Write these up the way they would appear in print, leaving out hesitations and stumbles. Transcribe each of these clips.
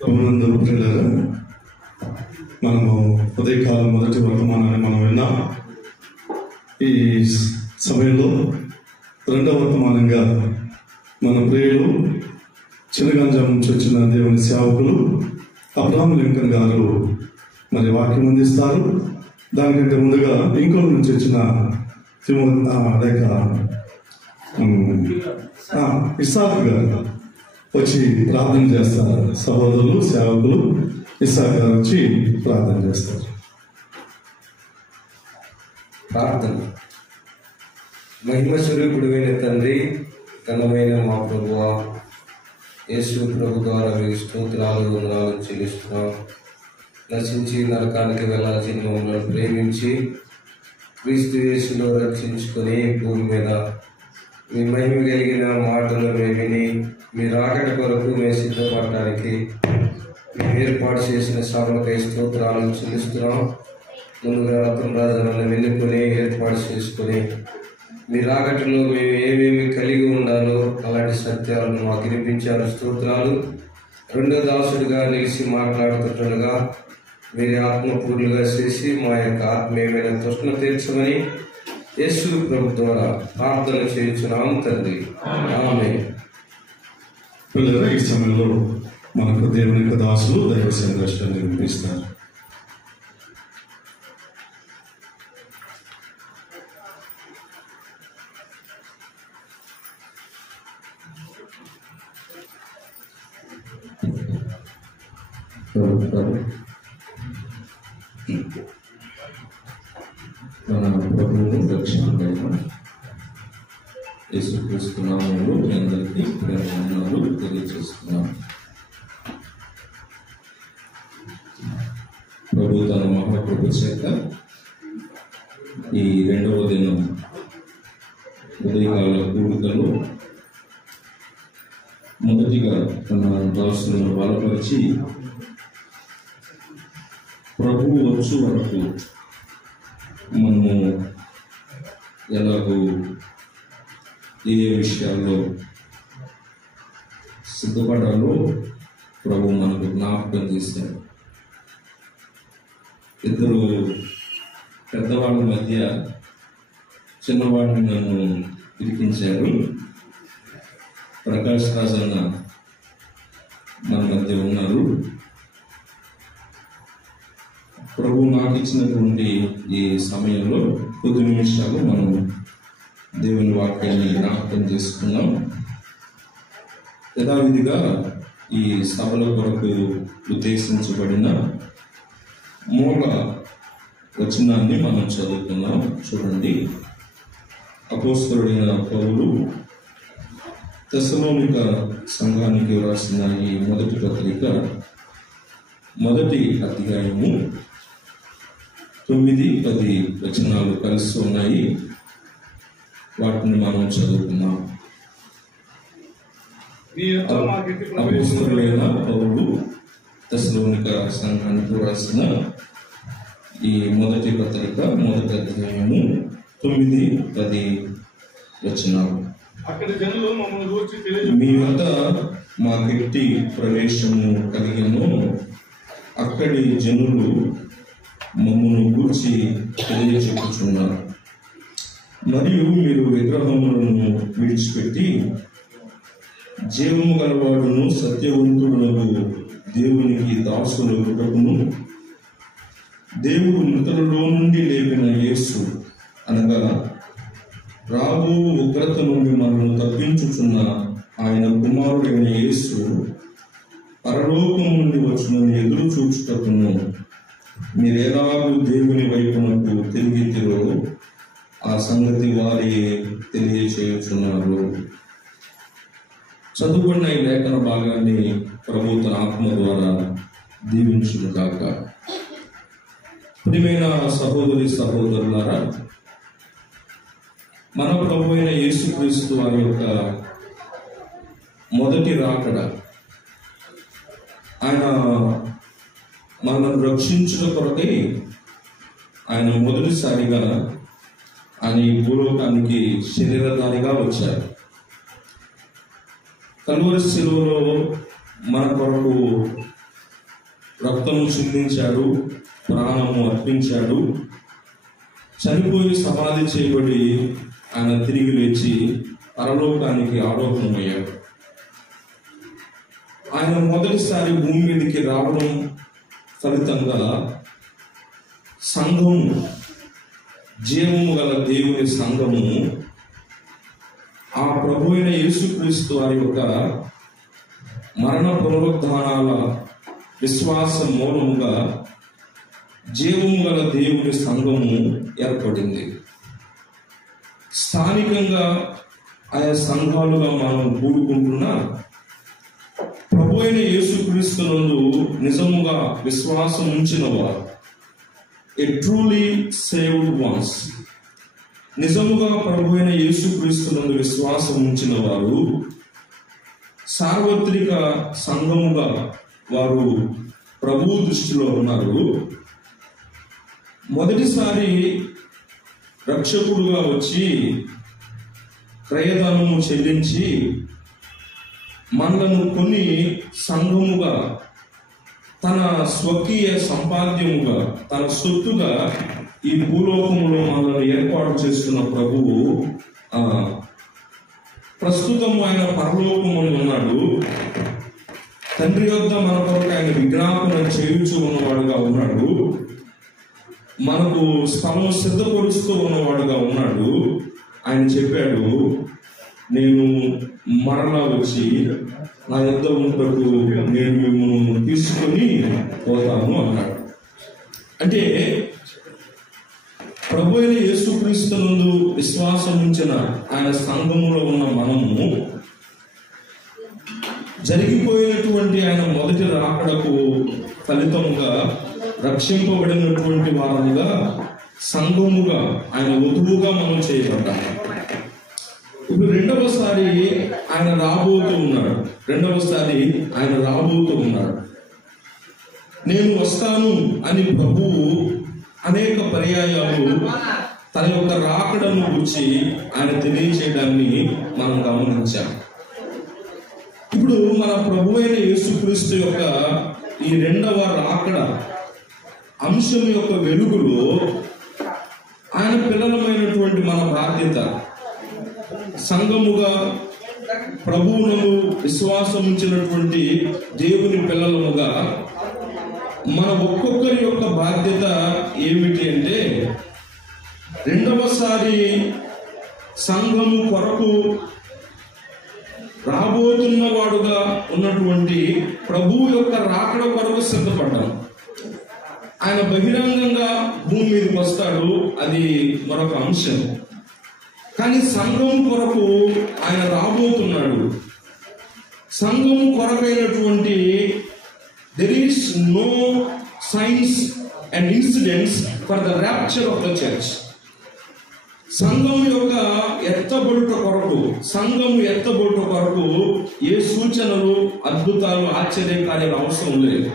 ప్రభునందు ప్రియులారా, మనము ఉదయకాలం మొదటి వర్తమానాన్ని మనం విన్నాం. ఈ సమయంలో రెండవ వర్తమానంగా మన ప్రియులు చిన్నగంజాం నుంచి వచ్చిన దేవుని సేవకులు అబ్రహాం లింకన్ గారు మరి వాక్యం అందిస్తారు. దానికంటే ముందుగా ఇంకోటి నుంచి వచ్చిన ఇస్సాక్ గారు వచ్చి ప్రార్థన చేస్తారు. సహోదరులు సేవకులు ఇస్సాక్ గారు వచ్చి ప్రార్థన చేస్తారు. ప్రార్థన. మహిమ స్వరూపుడైన తండ్రి, ఘనమైన మా ప్రభువా, యేసు ప్రభు ద్వారా మీకు స్తోత్రాలు వందనాలు చెల్లిస్తున్నాం. నశించి నరకానికి వెళ్ళాల్సిన మమ్మల్ని ప్రేమించి క్రీస్తు యేసులో రక్షించుకొని భూమి మీద మీ మహిమ కలిగిన మాటలు మేము విని మీ రాకడ కొరకు మేము సిద్ధపడటానికి మేము ఏర్పాటు చేసిన సభలకై స్తోత్రాలను చెల్లిస్తున్నాం. ముందుగా రత్న రాజాలను వెనుకొని ఏర్పాటు చేసుకొని మీ రాకటలో మేము ఏమేమి కలిగి ఉండాలో అలాంటి సత్యాలను మాకు వినిపించారు. స్తోత్రాలు. రెండో దాసుడిగా నిలిచి మాట్లాడుతుండగా మీరు ఆత్మపూర్లుగా చేసి మా యొక్క ఆత్మీయమైన తృష్ణ తీర్చమని యేసు ప్రభు ద్వారా ప్రార్థన చేయించున్నాం తండ్రి. ఆమేన్. పిల్లలు, ఈ సమయంలో మనకు దేవుని యొక్క దాసులు దైవ సందేశాన్ని వినిపిస్తారు. మన ప్రభువును రక్షకుడైన యేసుక్రీస్తు నామములో మీ అందరికీ వందనాలు తెలియజేస్తున్నాను. ప్రభు తన మహాప్రభు చేత ఈ రెండవ దినం ఉదయకాల కూడికలో మొదటిగా తన దాసులను బలపరిచి ప్రభువు వచ్చు వరకు మనము ఎలాగో ఏ విషయాల్లో సిద్ధపడాలో ప్రభు మనకు జ్ఞాపకం చేశారు. ఇద్దరు పెద్దవాళ్ళ మధ్య చిన్నవాడిని నన్ను పిలిపించారు. ప్రకాష్ రాజ్ అన్న మన మధ్య ఉన్నారు. ప్రభు నాకు ఇచ్చినటువంటి ఈ సమయంలో కొద్ది నిమిషాలు మనం దేవుని వాక్యాన్ని జ్ఞాపకం చేసుకున్నాం. యథావిధిగా ఈ సభల కొరకు ఉద్దేశించబడిన మూల వచనాన్ని మనం చదువుకున్నాం. చూడండి, అపోస్తలుడైన పౌలు తెస్సలోనిక సంఘానికి వ్రాసిన ఈ మొదటి పత్రిక మొదటి అధ్యాయము 9-10 వచనాలు కలిసి ఉన్నాయి. వాటిని మనం చదువుకున్నాం. అపోస్తలుడైన పౌలు తెస్సలోనిక సంఘానికి రాసిన ఈ మొదటి పత్రిక మొదటి అధ్యాయము 9-10 వచనాలు. మీ వద్ద మా గట్టి ప్రవేశము కలిగిను, అక్కడి జనులు మమ్మను గూర్చి తెలియచెప్పుచున్నారు. మరియు మీరు విగ్రహములను విడిచిపెట్టి జీవము గలవాడును సత్యవంతుడునకు దేవునికి దాసులగుటకును దేవుడు మృతులలో నుండి లేపిన యేసు అనగా రాబో ఉగ్రత నుండి మనల్ని తప్పించుచున్న ఆయన కుమారుడైన యేసు పరలోకం నుండి వచ్చునని ఎదురు చూచుటకును మీరెలాగూ దేవుని వైపునకు తిరిగితిరో ఆ సంగతి వారి తెలియచేయుచున్నారు. చదువుకున్న ఈ లేఖన భాగాన్ని ప్రభు తన ఆత్మ ద్వారా దీవించును కాక. ప్రియమైన సహోదరి సహోదరులారా, మన ప్రభు అయిన యేసుక్రీస్తు వారి యొక్క మొదటి రాకడ, ఆయన మనల్ని రక్షించుట కొరకై ఆయన మొదటిసారిగా ఆయన ఈ భూలోకానికి శరీరధారిగా వచ్చారు. కలువరి శిలువలో మన కొరకు రక్తము చిందించాడు, ప్రాణము అర్పించాడు, చనిపోయి సమాధి చేయబడి ఆయన తిరిగి లేచి పరలోకానికి ఆరోహణమయ్యాడు. ఆయన మొదటిసారి భూమి మీదకి రావడం ఫలితంగా సంఘము, జీవము గల దేవుని సంఘము ఆ ప్రభు అయిన యేసుక్రీస్తు వారి యొక్క మరణ పునరుద్ధానాల విశ్వాసం మూలముగా జీవము గల దేవుని సంఘము ఏర్పడింది. స్థానికంగా ఆయా సంఘాలుగా మనం కూడుకుంటున్నా ప్రభు అయిన యేసుక్రీస్తునందు నిజముగా విశ్వాసం ఉంచిన వారు, ఏ ట్రూలీ సేవ్డ్ వన్స్, నిజముగా ప్రభు అయిన యేసుక్రీస్తునందు విశ్వాసం ఉంచిన వారు సార్వత్రిక సంఘముగా వారు ప్రభువు దృష్టిలో ఉన్నారు. మొదటిసారి రక్షకుడుగా వచ్చి క్రయధనము చెల్లించి మనలను కొని సంఘముగా తన స్వకీయ సంపాద్యముగా, తన సొత్తుగా ఈ భూలోకములో మనల్ని ఏర్పాటు చేస్తున్న ప్రభువు ప్రస్తుతం ఆయన పరలోకములో ఉన్నాడు. తండ్రి వద్ద మన కొరకు ఆయన విజ్ఞాపన చేయుచు ఉన్నవాడుగా ఉన్నాడు. మనకు స్థలం సిద్ధపరుస్తూ ఉన్నవాడుగా ఉన్నాడు. ఆయన చెప్పాడు, నేను మరలా వచ్చి నా యొద్ద ఉన్నప్పుడు నేను మిమ్మల్ని తీసుకొని పోతాను అన్నాడు. అంటే ప్రభు అయిన యేసుక్రీస్తునందు విశ్వాసం ఉంచిన ఆయన సంఘములో ఉన్న మనము జరిగిపోయినటువంటి ఆయన మొదటి రాకడకు ఫలితముగా రక్షింపబడినటువంటి వారముగా, సంఘముగా, ఆయన వధువుగా మనం చేయబడ్డాం. ఇప్పుడు రెండవసారి ఆయన రాబోతూ ఉన్నాడు. నేను వస్తాను అని ప్రభువు అనేక పర్యాయాలు తన యొక్క రాకడను గురించి ఆయన తెలియచేయడాన్ని మనం గమనించాం. ఇప్పుడు మన ప్రభు అయిన యేసుక్రీస్తు యొక్క ఈ రెండవ రాకడ అంశం యొక్క వెలుగులో ఆయన పిల్లలమైనటువంటి మన బాధ్యత, సంఘముగా ప్రభువులను విశ్వాసం ఉంచినటువంటి దేవుని పిల్లలముగా మన ఒక్కొక్కరి యొక్క బాధ్యత ఏమిటి అంటే, రెండవసారి సంఘము కొరకు రాబోతున్నవాడుగా ఉన్నటువంటి ప్రభువు యొక్క రాకడ కొరకు సిద్ధపడ్డాం. ఆయన బహిరంగంగా భూమి మీదకి వస్తాడు, అది మరొక అంశం. కానీ సంఘం కొరకు ఆయన రాబోతున్నాడు. సంఘం కొరకైనటువంటి there is no signs and incidents for the rapture of the church. సంఘం యొక్క ఎత్తబడుట కొరకు ఏ సూచనలు, అద్భుతాలు, ఆశ్చర్యకార్యాలు అవసరం లేదు.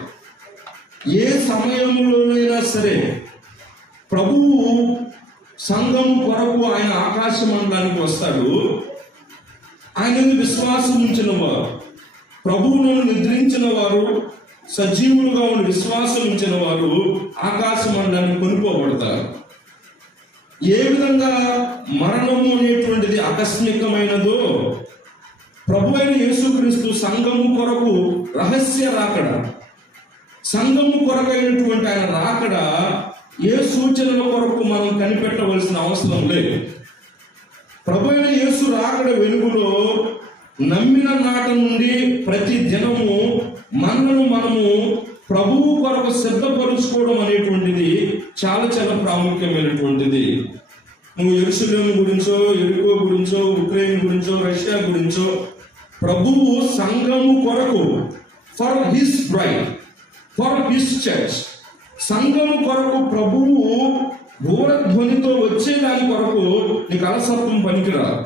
ఏ సమయంలోనైనా సరే ప్రభువు సంఘం కొరకు ఆయన ఆకాశ మండలానికి వస్తాడు. ఆయన విశ్వాసం ఉంచిన వారు, ప్రభువులను నిద్రించిన వారు, సజీవులుగా ఉండి విశ్వాసం ఉంచిన వారు ఆకాశ మండలానికి కొనుక్కోబడతారు. ఏ విధంగా మరణము అనేటువంటిది ఆకస్మికమైనదో, ప్రభు అయిన యేసుక్రీస్తు సంఘము కొరకు రహస్య రాకడ, సంఘము కొరకైనటువంటి ఆయన రాకడ ఏ సూచనల కొరకు మనం కనిపెట్టవలసిన అవసరం లేదు. ప్రభు అయిన యేసు రాకడ వెలుగులో నమ్మిన నాట నుండి ప్రతి దినము మనము ప్రభువు కొరకు సిద్ధపరుచుకోవడం అనేటువంటిది చాలా చాలా ప్రాముఖ్యమైనటువంటిది. నువ్వు యెరూషలేము గురించో, యెరికో గురించో, ఉక్రెయిన్ గురించో, రష్యా గురించో, ప్రభువు సంఘము కొరకు, for his braid, for his church, సంఘము కొరకు ప్రభువు భూరధ్వనితో వచ్చేదాని కొరకు నీకు అలసత్వం పనికిరాదు.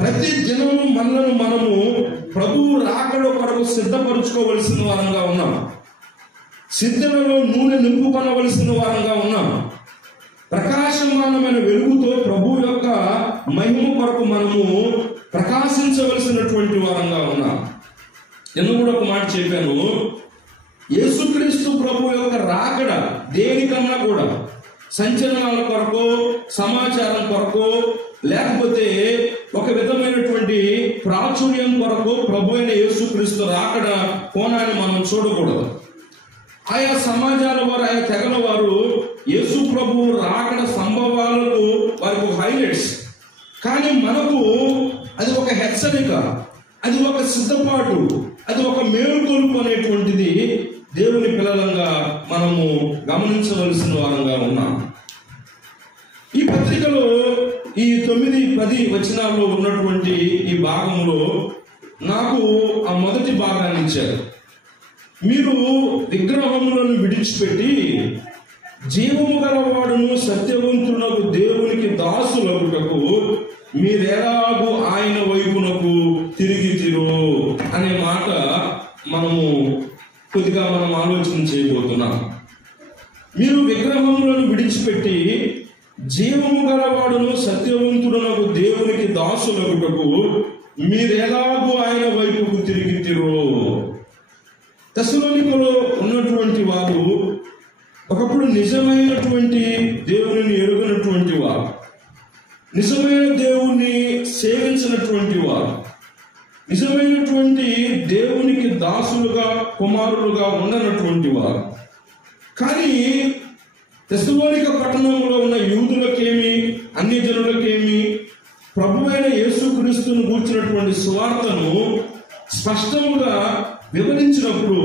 ప్రతి దినము మనము ప్రభువు రాకడ కొరకు సిద్ధపరుచుకోవలసిన వారంగా ఉన్నాం. సిద్ధలలో నూనె నింపుకొనవలసిన వారంగా ఉన్నాం. ప్రకాశమానమైన వెలుగుతో ప్రభు యొక్క మహిమ కొరకు మనము ప్రకాశించవలసినటువంటి వారంగా ఉన్నాం. నేను కూడా ఒక మాట చెప్పాను, యేసుక్రీస్తు ప్రభు యొక్క రాకడ దేనికన్నా కూడా సంచలనాల కొరకు, సమాచారం కొరకు, లేకపోతే ఒక విధమైనటువంటి ప్రాచుర్యం కొరకు ప్రభు అయిన యేసుక్రీస్తు రాకడ కోణాన్ని మనం చూడకూడదు. ఆయా సమాజాల వారు, ఆయా తెగల వారు యేసు ప్రభు రాకడ సంభవాలకు వారికి హైలైట్స్. కానీ మనకు అది ఒక హెచ్చరిక, అది ఒక సిద్ధపాటు, అది ఒక మేలుకొలుపు అనేటువంటిది దేవుని పిల్లలంగా మనము గమనించవలసిన వారంగా ఉన్నాం. ఈ పత్రికలో ఈ 9-10 వచనాల్లో ఉన్నటువంటి ఈ భాగంలో నాకు ఆ మొదటి భాగాన్ని ఇచ్చారు. మీరు విగ్రహములను విడిచిపెట్టి జీవము గలవాడును సత్యవంతునకు దేవునికి దాసులగుటకు మీరెలాగూ ఆయన వైపునకు తిరిగితిరో అనే మాట మనము కొద్దిగా మనం ఆలోచన చేయబోతున్నాం. మీరు విగ్రహములను విడిచిపెట్టి జీవము గలవాడును సత్యవంతుడునకు దేవునికి దాసులగుటకు మీరెలాగూ ఆయన వైపుకు తిరిగితిరో. తెస్సలోనికలో ఉన్నటువంటి వారు ఒకప్పుడు నిజమైనటువంటి దేవుని ఎరుగనటువంటి వారు, నిజమైన దేవుణ్ణి సేవించినటువంటి వారు, నిజమైనటువంటి దేవునికి దాసులుగా, కుమారులుగా ఉండనటువంటి వారు. కానీ తెస్సలోనిక పట్టణంలో ఉన్న యూదులకేమి, అన్య జనులకేమి ప్రభు అయిన యేసుక్రీస్తును గూర్చినటువంటి సువార్తను స్పష్టముగా వివరించినప్పుడు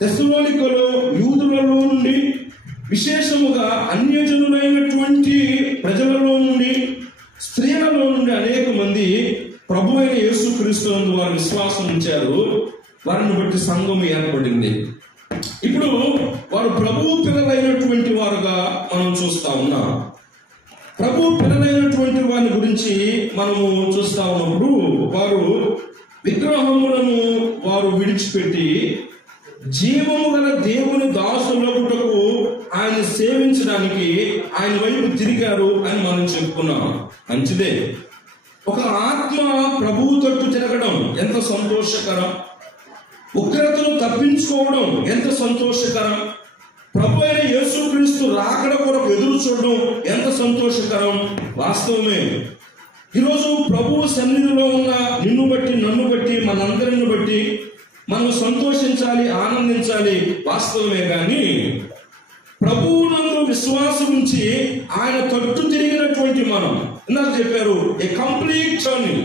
తెస్సలోనికలో యూదులలో నుండి, విశేషముగా అన్యజనులైనటువంటి ప్రజలలో నుండి, స్త్రీలలో నుండి అనేక మంది ప్రభు అయిన యేసుక్రీస్తునందు వారు విశ్వాసం ఉంచారు. వారిని బట్టి సంఘం ఏర్పడింది. ఇప్పుడు వారు ప్రభువు పిల్లలైనటువంటి వారుగా మనం చూస్తా ఉన్నాం. ప్రభు పిల్లలైనటువంటి వారి గురించి మనము చూస్తా ఉన్నప్పుడు వారు విగ్రహములను వారు విడిచిపెట్టి జీవము గల దేవుని దాసులగుటకు ఆయన సేవించడానికి ఆయన వైపు తిరిగారు అని మనం చెప్పుకున్నాం. మంచిదే. ఒక ఆత్మ ప్రభువు తట్టు తిరగడం ఎంత సంతోషకరం, ఉగ్రతను తప్పించుకోవడం ఎంత సంతోషకరం, ప్రభు అయిన యేసుక్రీస్తు రాకడ కొరకు ఎదురు చూడడం ఎంత సంతోషకరం. వాస్తవమే. ఈరోజు ప్రభువు సన్నిధిలో ఉన్న నిన్ను బట్టి, నన్ను బట్టి, మనందరిని బట్టి మనం సంతోషించాలి, ఆనందించాలి. వాస్తవమే. కానీ ప్రభువునందు విశ్వాసం ఉంచి ఆయన తట్టు తిరిగినటువంటి మనం, ఇందాక చెప్పారు, ఏ కంప్లీట్ జర్నీ.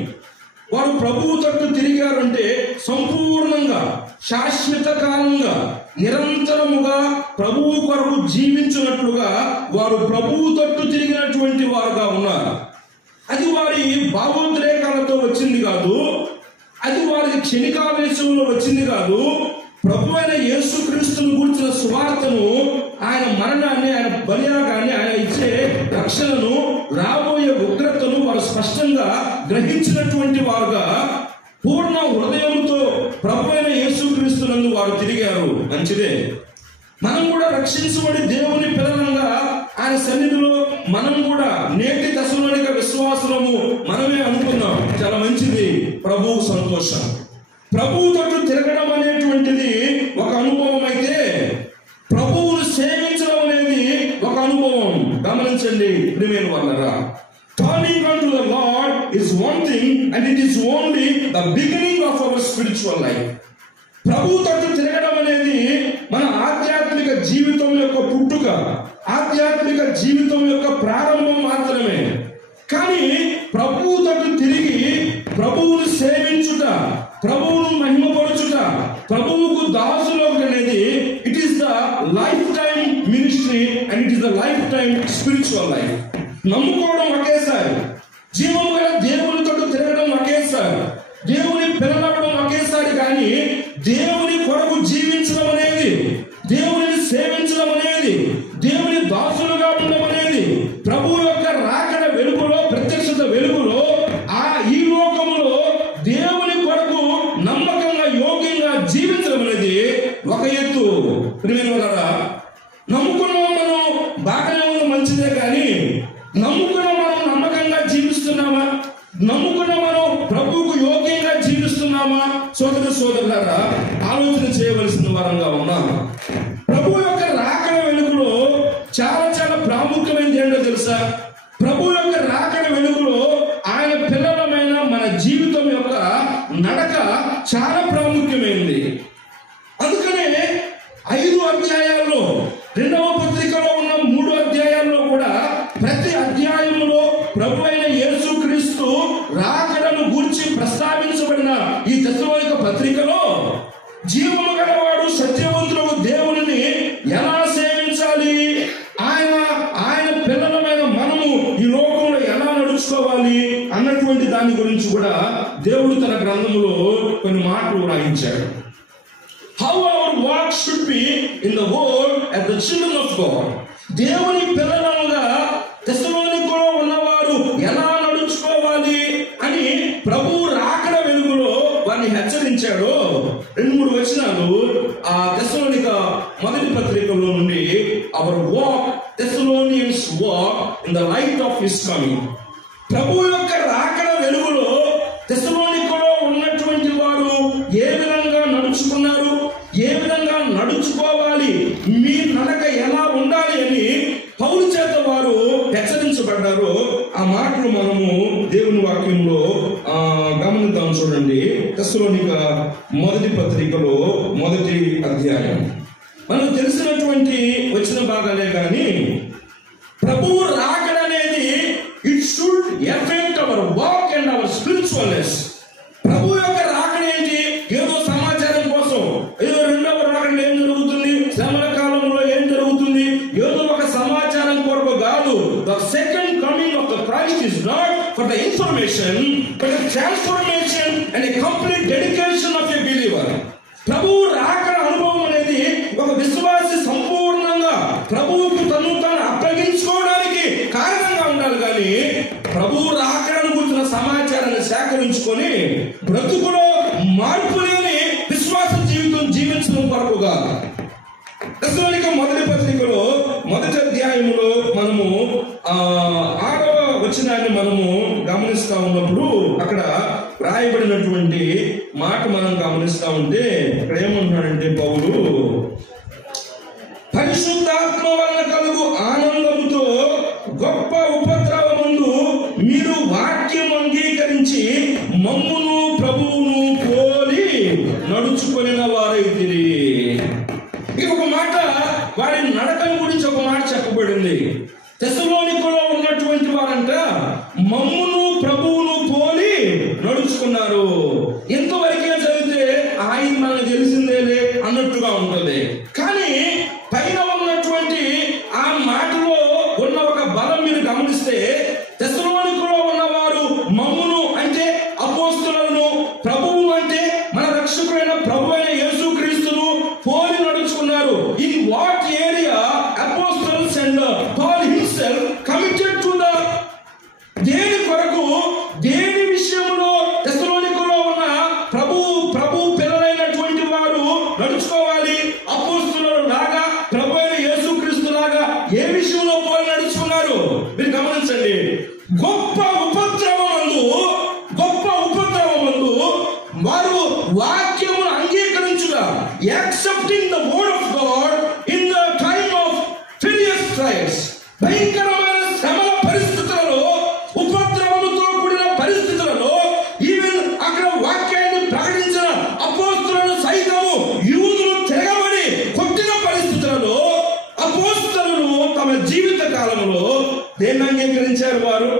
వారు ప్రభువు తట్టు తిరిగారంటే సంపూర్ణంగా, శాశ్వత కాలంగా, నిరంతరముగా ప్రభువు కొరకు జీవించినట్లుగా వారు ప్రభువు తట్టు తిరిగినటువంటి వారుగా ఉన్నారు. అది వారి భావోద్రేకాలతో వచ్చింది కాదు, అది వారి క్షణికావేశంలో వచ్చింది కాదు. ప్రభు అయిన యేసుక్రీస్తును గురించిన సువార్తను, ఆయన మరణాన్ని, ఆయన బలియాగాన్ని, ఆయన ఇచ్చే రక్షణను, రాబోయే ఉగ్రతను వారు స్పష్టంగా గ్రహించినటువంటి వారుగా పూర్ణ హృదయంతో ప్రభు అయిన యేసుక్రీస్తునందు వారు తిరిగారు. మంచిదే. మనం కూడా రక్షించబడి దేవుని పిల్లలంగా ఆయన సన్నిధిలో మనం కూడా నేటి తెస్సలోనిక విశ్వాసము మనమే అనుకున్నాం. చాలా మంచిది. ప్రభువు సంతోషం. ప్రభువు తట్టు తిరగడం అనేటువంటిది ఒక అనుభవం అయితే, ప్రభువును సేవించడం అనేది ఒక అనుభవం. గమనించండి ప్రియమైన వాళ్ళరా. Turning unto the Lord is one thing, and it is only the beginning of our spiritual life. ప్రభు తట్టు తిరగడం అనేది మన ఆధ్యాత్మిక జీవితం యొక్క పుట్టుక, ఆధ్యాత్మిక జీవితం యొక్క ప్రారంభం మాత్రమే. కానీ ప్రభువు తట్టు తిరిగి ప్రభువును సేవించుట, ప్రభువును మహిమపరచుట, ప్రభువుకు దాసులోకి అనేది it is the lifetime ministry and it is the lifetime spiritual life. నమ్ముకోవడం ఒకేసారి, జీవము గల దేవుని తోటి తిరగడం ఒకేసారి, దేవుని పిలవడం ఒకేసారి. కానీ దేవుని కొరకు జీవించడం అనేది, దేవుని సేవించడం అనేది, దేవుని దాసులుగా ఉండడం అనేది, ప్రభువు యొక్క రాకడ వెలుగులో, ప్రత్యక్షత వెలుగులో, ఈ లోకములో దేవుని కొరకు నమ్మకంగా, యోగ్యంగా జీవించడం అనేది ఒక ఎత్తు. ప్రియమైన వారా, నమ్ముకున్నాం మనం, బాగానే ఉన్న మంచిదే. కానీ నమ్ముకున్న మనం నమ్మకంగా జీవిస్తున్నామా? నమ్ముకున్న మనం ప్రభువుకు యోగ్యంగా జీవిస్తున్నామా? సోదరులారా, ఆలోచన చేయవలసిన వారంగా వారంగా ఉన్నాం. ప్రభు యొక్క రాకడ వెలుగులో చాలా చాలా ప్రాముఖ్యమైనది ఏంటో తెలుసా? ప్రభు యొక్క రాకడ వెలుగులో ఆయన పిల్లలమైన మన జీవితం యొక్క నడక చాలా ప్రాముఖ్యమైనది. అందుకనే 5 అధ్యాయాల్లో, 2వ పత్రికలో ఉన్న 3 అధ్యాయాల్లో కూడా ప్రతి అధ్యాయంలో ప్రభు అయిన యేసుక్రీస్తు రాకడను గూర్చి ప్రస్తావించబడిన ఈ తెస్సలోనిక పత్రికలో జీవము గలవాడు సత్యవంతులకు దేవునిని ఎలా సేవించాలి, ఆయన పిల్లలమైన మనము ఈ లోకంలో ఎలా నడుచుకోవాలి అన్నటువంటి దాని గురించి కూడా దేవుడు తన గ్రంథంలో కొన్ని మాటలు రాయించాడు. How our walk should be in the world as the children of God. దేవుని పిల్లలుగా తెస్సలోనికలో ఉన్నవారు ఎలా నడుచుకోవాలి అని ప్రభు రాకడ వెలుగులో వారిని హెచ్చరించాడు. 2-3 వచనాలు ఆ తెస్సలోనిక మొదటి పత్రికలో నుండి, our walk Thessalonians walk in the light of his coming. ప్రభు యొక్క రాకడ వెలుగులో తెస్సలోనికలో ఉన్నటువంటి వారు ఏ విధంగా నడుచుకున్నారు, ఏ విధంగా నడుచుకోవాలి, మీ నడక ఎలా ఉండాలి అని పౌలు చేత వారు హెచ్చరించబడ్డారు. ఆ మాటలు మనము దేవుని వాక్యంలో గమనిద్దాం. చూడండి, తెస్సలోనిక మొదటి పత్రికలో 1వ అధ్యాయం. మనకు తెలిసినటువంటి వచ్చిన భాగాలే కానీ ప్రభువు రాకడ అనేది it should effect our walk and our spiritualness. ప్రభు యొక్క రాకడ ఏంటి? ఏదో సమాచారం కోసం, ఏదో 2వ రాకడలో ఏం జరుగుతుంది, శ్రమల కాలంలో ఏం జరుగుతుంది, ఏదో ఒక సమాచారం కొరకు కాదు. The second coming of the Christ is not for the information but the transformation and a complete dedication of a believer. ప్రభు రాకడ అనుభవం అనేది ఒక విశ్వాసి సంపూర్ణంగా ప్రభువుకు తను తాను అప్పగించుకోవడానికి కారణంగా ఉండాలి. కానీ ప్రభు రాకడను గురించిన సమాచారాన్ని సేకరించుకొని బ్రతుకులో మార్పు లేని విశ్వాస జీవితం జీవించడం కొరకుగా. తెస్సలోనిక మొదటి పత్రికలో 1వ అధ్యాయంలో మనము 6వ వచనాన్ని మనము గమనిస్తా ఉన్నప్పుడు అక్కడ రాయబడినటువంటి మాట మనం గమనిస్తా ఉంటే ఇక్కడ ఏమంటున్నాడంటే పౌలు, పరిశుద్ధాత్మ వలన కలుగు ఆనందముతో గొప్ప ఉపద్రవమందు మీరు వాక్యం అంగీకరించి మమ్మును ప్రభువును పోలి నడుచుకొనిన వారైతిరి. ఒక మాట వారి నడకల గురించి ఒక మాట చెప్పబడింది. తెస్సలోనికలో ఉన్నటువంటి వారంట మమ్మును ప్రభువును పోలి నడుచుకున్నారు. ఎంతవరకే చదివితే ఆయన మనకు తెలిసిందేలే అన్నట్టుగా ఉంటుంది. కానీ పైన ఉన్నటువంటి ఆ మాటలో ఉన్న ఒక బలం మీరు గమనిస్తే, తెస్సలోనికలో ఉన్నవారు మమ్మును అంటే అపోస్తలులను, ప్రభువు అంటే మన రక్షకుడైన ప్రభు అయిన యేసుక్రీస్తును పోలి నడుచుకున్నారు. In what area apostles and Paul himself committed to the, దేని కొరకు, దేని విషయంలో తెస్సలోనికలో ఉన్న ప్రభు పిల్లలైనటువంటి వారు నడుచుకోవాలి, అపోస్తలుల లాగా ప్రభు అయిన యేసుక్రీస్తు లాగా ఏ విషయంలో పోలి నడుచుకున్నారు మీరు గమనించండి. గొప్ప ఉపద్రవమందు వారు వాక్యమును అంగీకరించుగా, accepting the word of God in the time of furious trials. భయంకరమైన శ్రమల పరిస్థితులలో, ఉపద్రవముతో కూడిన పరిస్థితులలో, ఈవెన్ అక్కడ వాక్యాన్ని ప్రకటించిన అపోస్తలులను సైతము యూదులు తిరగబడి కొట్టిన పరిస్థితులలో అపోస్తలులు తమ జీవిత కాలంలో దేన్ని అంగీకరించారు? వారు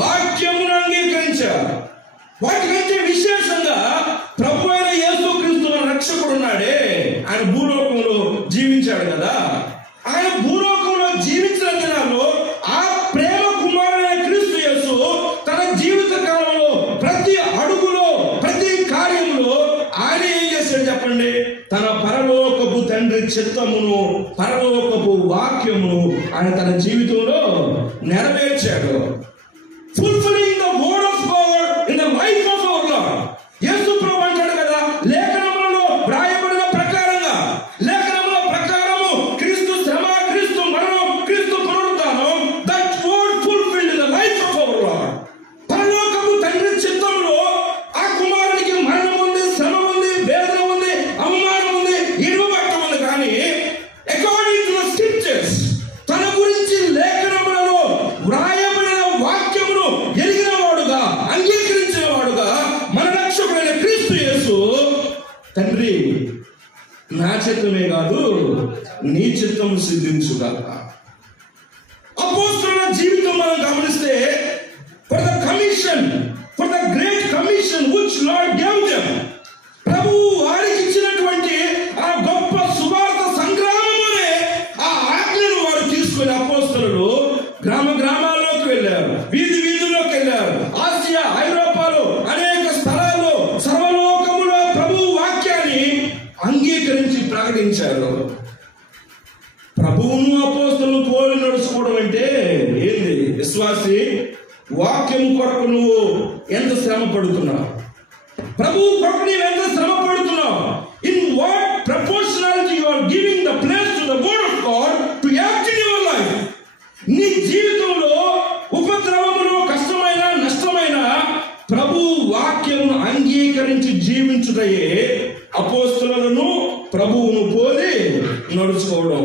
వాక్యమును అంగీకరించారు. వాటికంటే విశేషంగా ప్రభు అయిన యేసుక్రీస్తు రక్షకుడు ఉన్నాడే, ఆయన భూలోకంలో జీవించాడు కదా. ఆయన భూలోకంలో జీవించిన దినాల్లో ఆ ప్రేమ కుమారుడైన క్రీస్తు యేసు తన జీవిత కాలంలో ప్రతి అడుగులో, ప్రతి కార్యంలో ఆయన ఏం చేశాడు చెప్పండి? తన పరలోకపు తండ్రి చిత్తమును, పరలోకపు వాక్యమును ఆయన తన జీవితంలో నెరవేర్చాడు. Fulfilling the word of God in the life of our Lord. యేసు ప్రభు అంటాడు కదా, లేఖనములలో వ్రాయబడిన ప్రకారంగా, లేఖనముల ప్రకారము క్రీస్తు శ్రమ, క్రీస్తు మరణం, క్రీస్తు పునరుద్ధానం, that word fulfilled in the life of our lord. పరలోకపు తండ్రి చిత్తంలో ఆ కుమారునికి మరణం ఉంది, శ్రమ ఉంది, వేదన ఉంది, అవమానం ఉంది, ఇరువ నా చిత్తమే కాదు నీ చిత్తము సిద్ధించుగాక. అపోస్తలుల జీవితం మనం గమనిస్తే for the commission, for the great commission which Lord gave them, ప్రభువు వారికి ఇచ్చినటువంటి ఆ గొప్ప సువార్త సంగ్రామంలోనే ఆ ఆజ్ఞను వారు తీసుకుని అపోస్తలులు గ్రామ గ్రామాల్లోకి వెళ్ళారు, వీధి వీధుల్లోకి వెళ్ళారు. ఆసియా, ఐరోపాలో అనేక స్థలాల్లో సర్వలోకములో ప్రభువు వాక్యాన్ని అంగీకరించి ప్రకటించారు. ప్రభువును అపోస్తలులను పోలి నడుచుకోవడం అంటే ఏంది? విశ్వాసి, వాక్యం కొరకు నువ్వు ఎంత శ్రమ పడుతున్నావు? ప్రభువు కొరకు నీవు ఎంత శ్రమ పడుతున్నావు? In what proportionality you are giving the place to the word of God to act in your life. నీ జీవితంలో ఉపద్రవములు, కష్టమైన, నష్టమైన ప్రభువు వాక్యమును అంగీకరించి జీవించుటయే అపోస్తలులను ప్రభువును పోలి నడుచుకోవడం.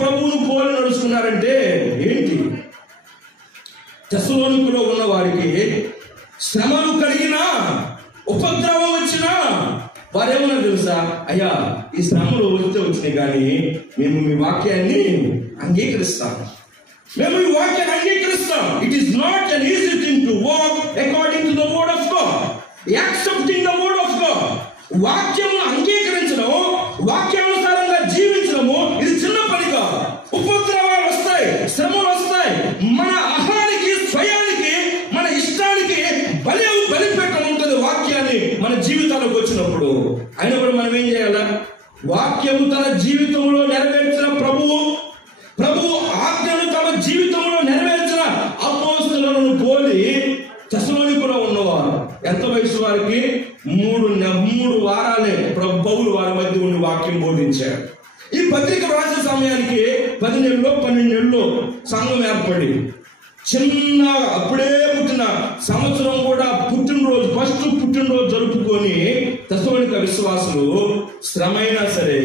ప్రభువును పోలి నడుచుకున్నారంటే ఏంటి? తెస్సలోనికలో ఉన్న వారికి శ్రమలు కలిగినా, ఉపద్రవం వచ్చినా వారేమన్నా తెలుసా? అయ్యా, ఈ శ్రమలు వస్తే వచ్చినాయి కానీ మేము మీ వాక్యాన్ని అంగీకరిస్తాం, మేము ఈ వాక్యాన్ని అంగీకరిస్తాం. It is not an easy thing to walk according to the word of God, accepting the word of God. వాక్యమును అంగీకరించడం, వాక్యానుసారంగా జీవించడము ఇది చిన్న పని కాదు. ఉపద్రవాలు వస్తాయి, శ్రమలు వస్తాయి. మన అహానికి, స్వయానికి, మన ఇష్టానికి బలిపెట్టడం ఉంటుంది వాక్యాన్ని మన జీవితాలకు వచ్చినప్పుడు. అయినా కూడా మనం ఏం చేయాలా? వాక్యము తన జీవితంలో నెరవేర్చిన ప్రభువు ఆజ్ఞను తమ జీవితంలో నెరవేర్చిన అపోస్తలులను పోలి తెస్సలోనికలో ఉన్నవారు ఎంత వయసు వారికి? 3 వారాలే పౌలు వారి మధ్య ఉండి వాక్యం బోధించారు. ఈ పత్రిక రాసే సమయానికి 10 నెలల్లో 12 నెలల్లో సంఘం ఏర్పడి చిన్న అప్పుడే పుట్టిన సంవత్సరం కూడా పుట్టినరోజు, ఫస్ట్ పుట్టినరోజు జరుపుకొని తెస్సలోనిక విశ్వాసులు శ్రమైనా సరే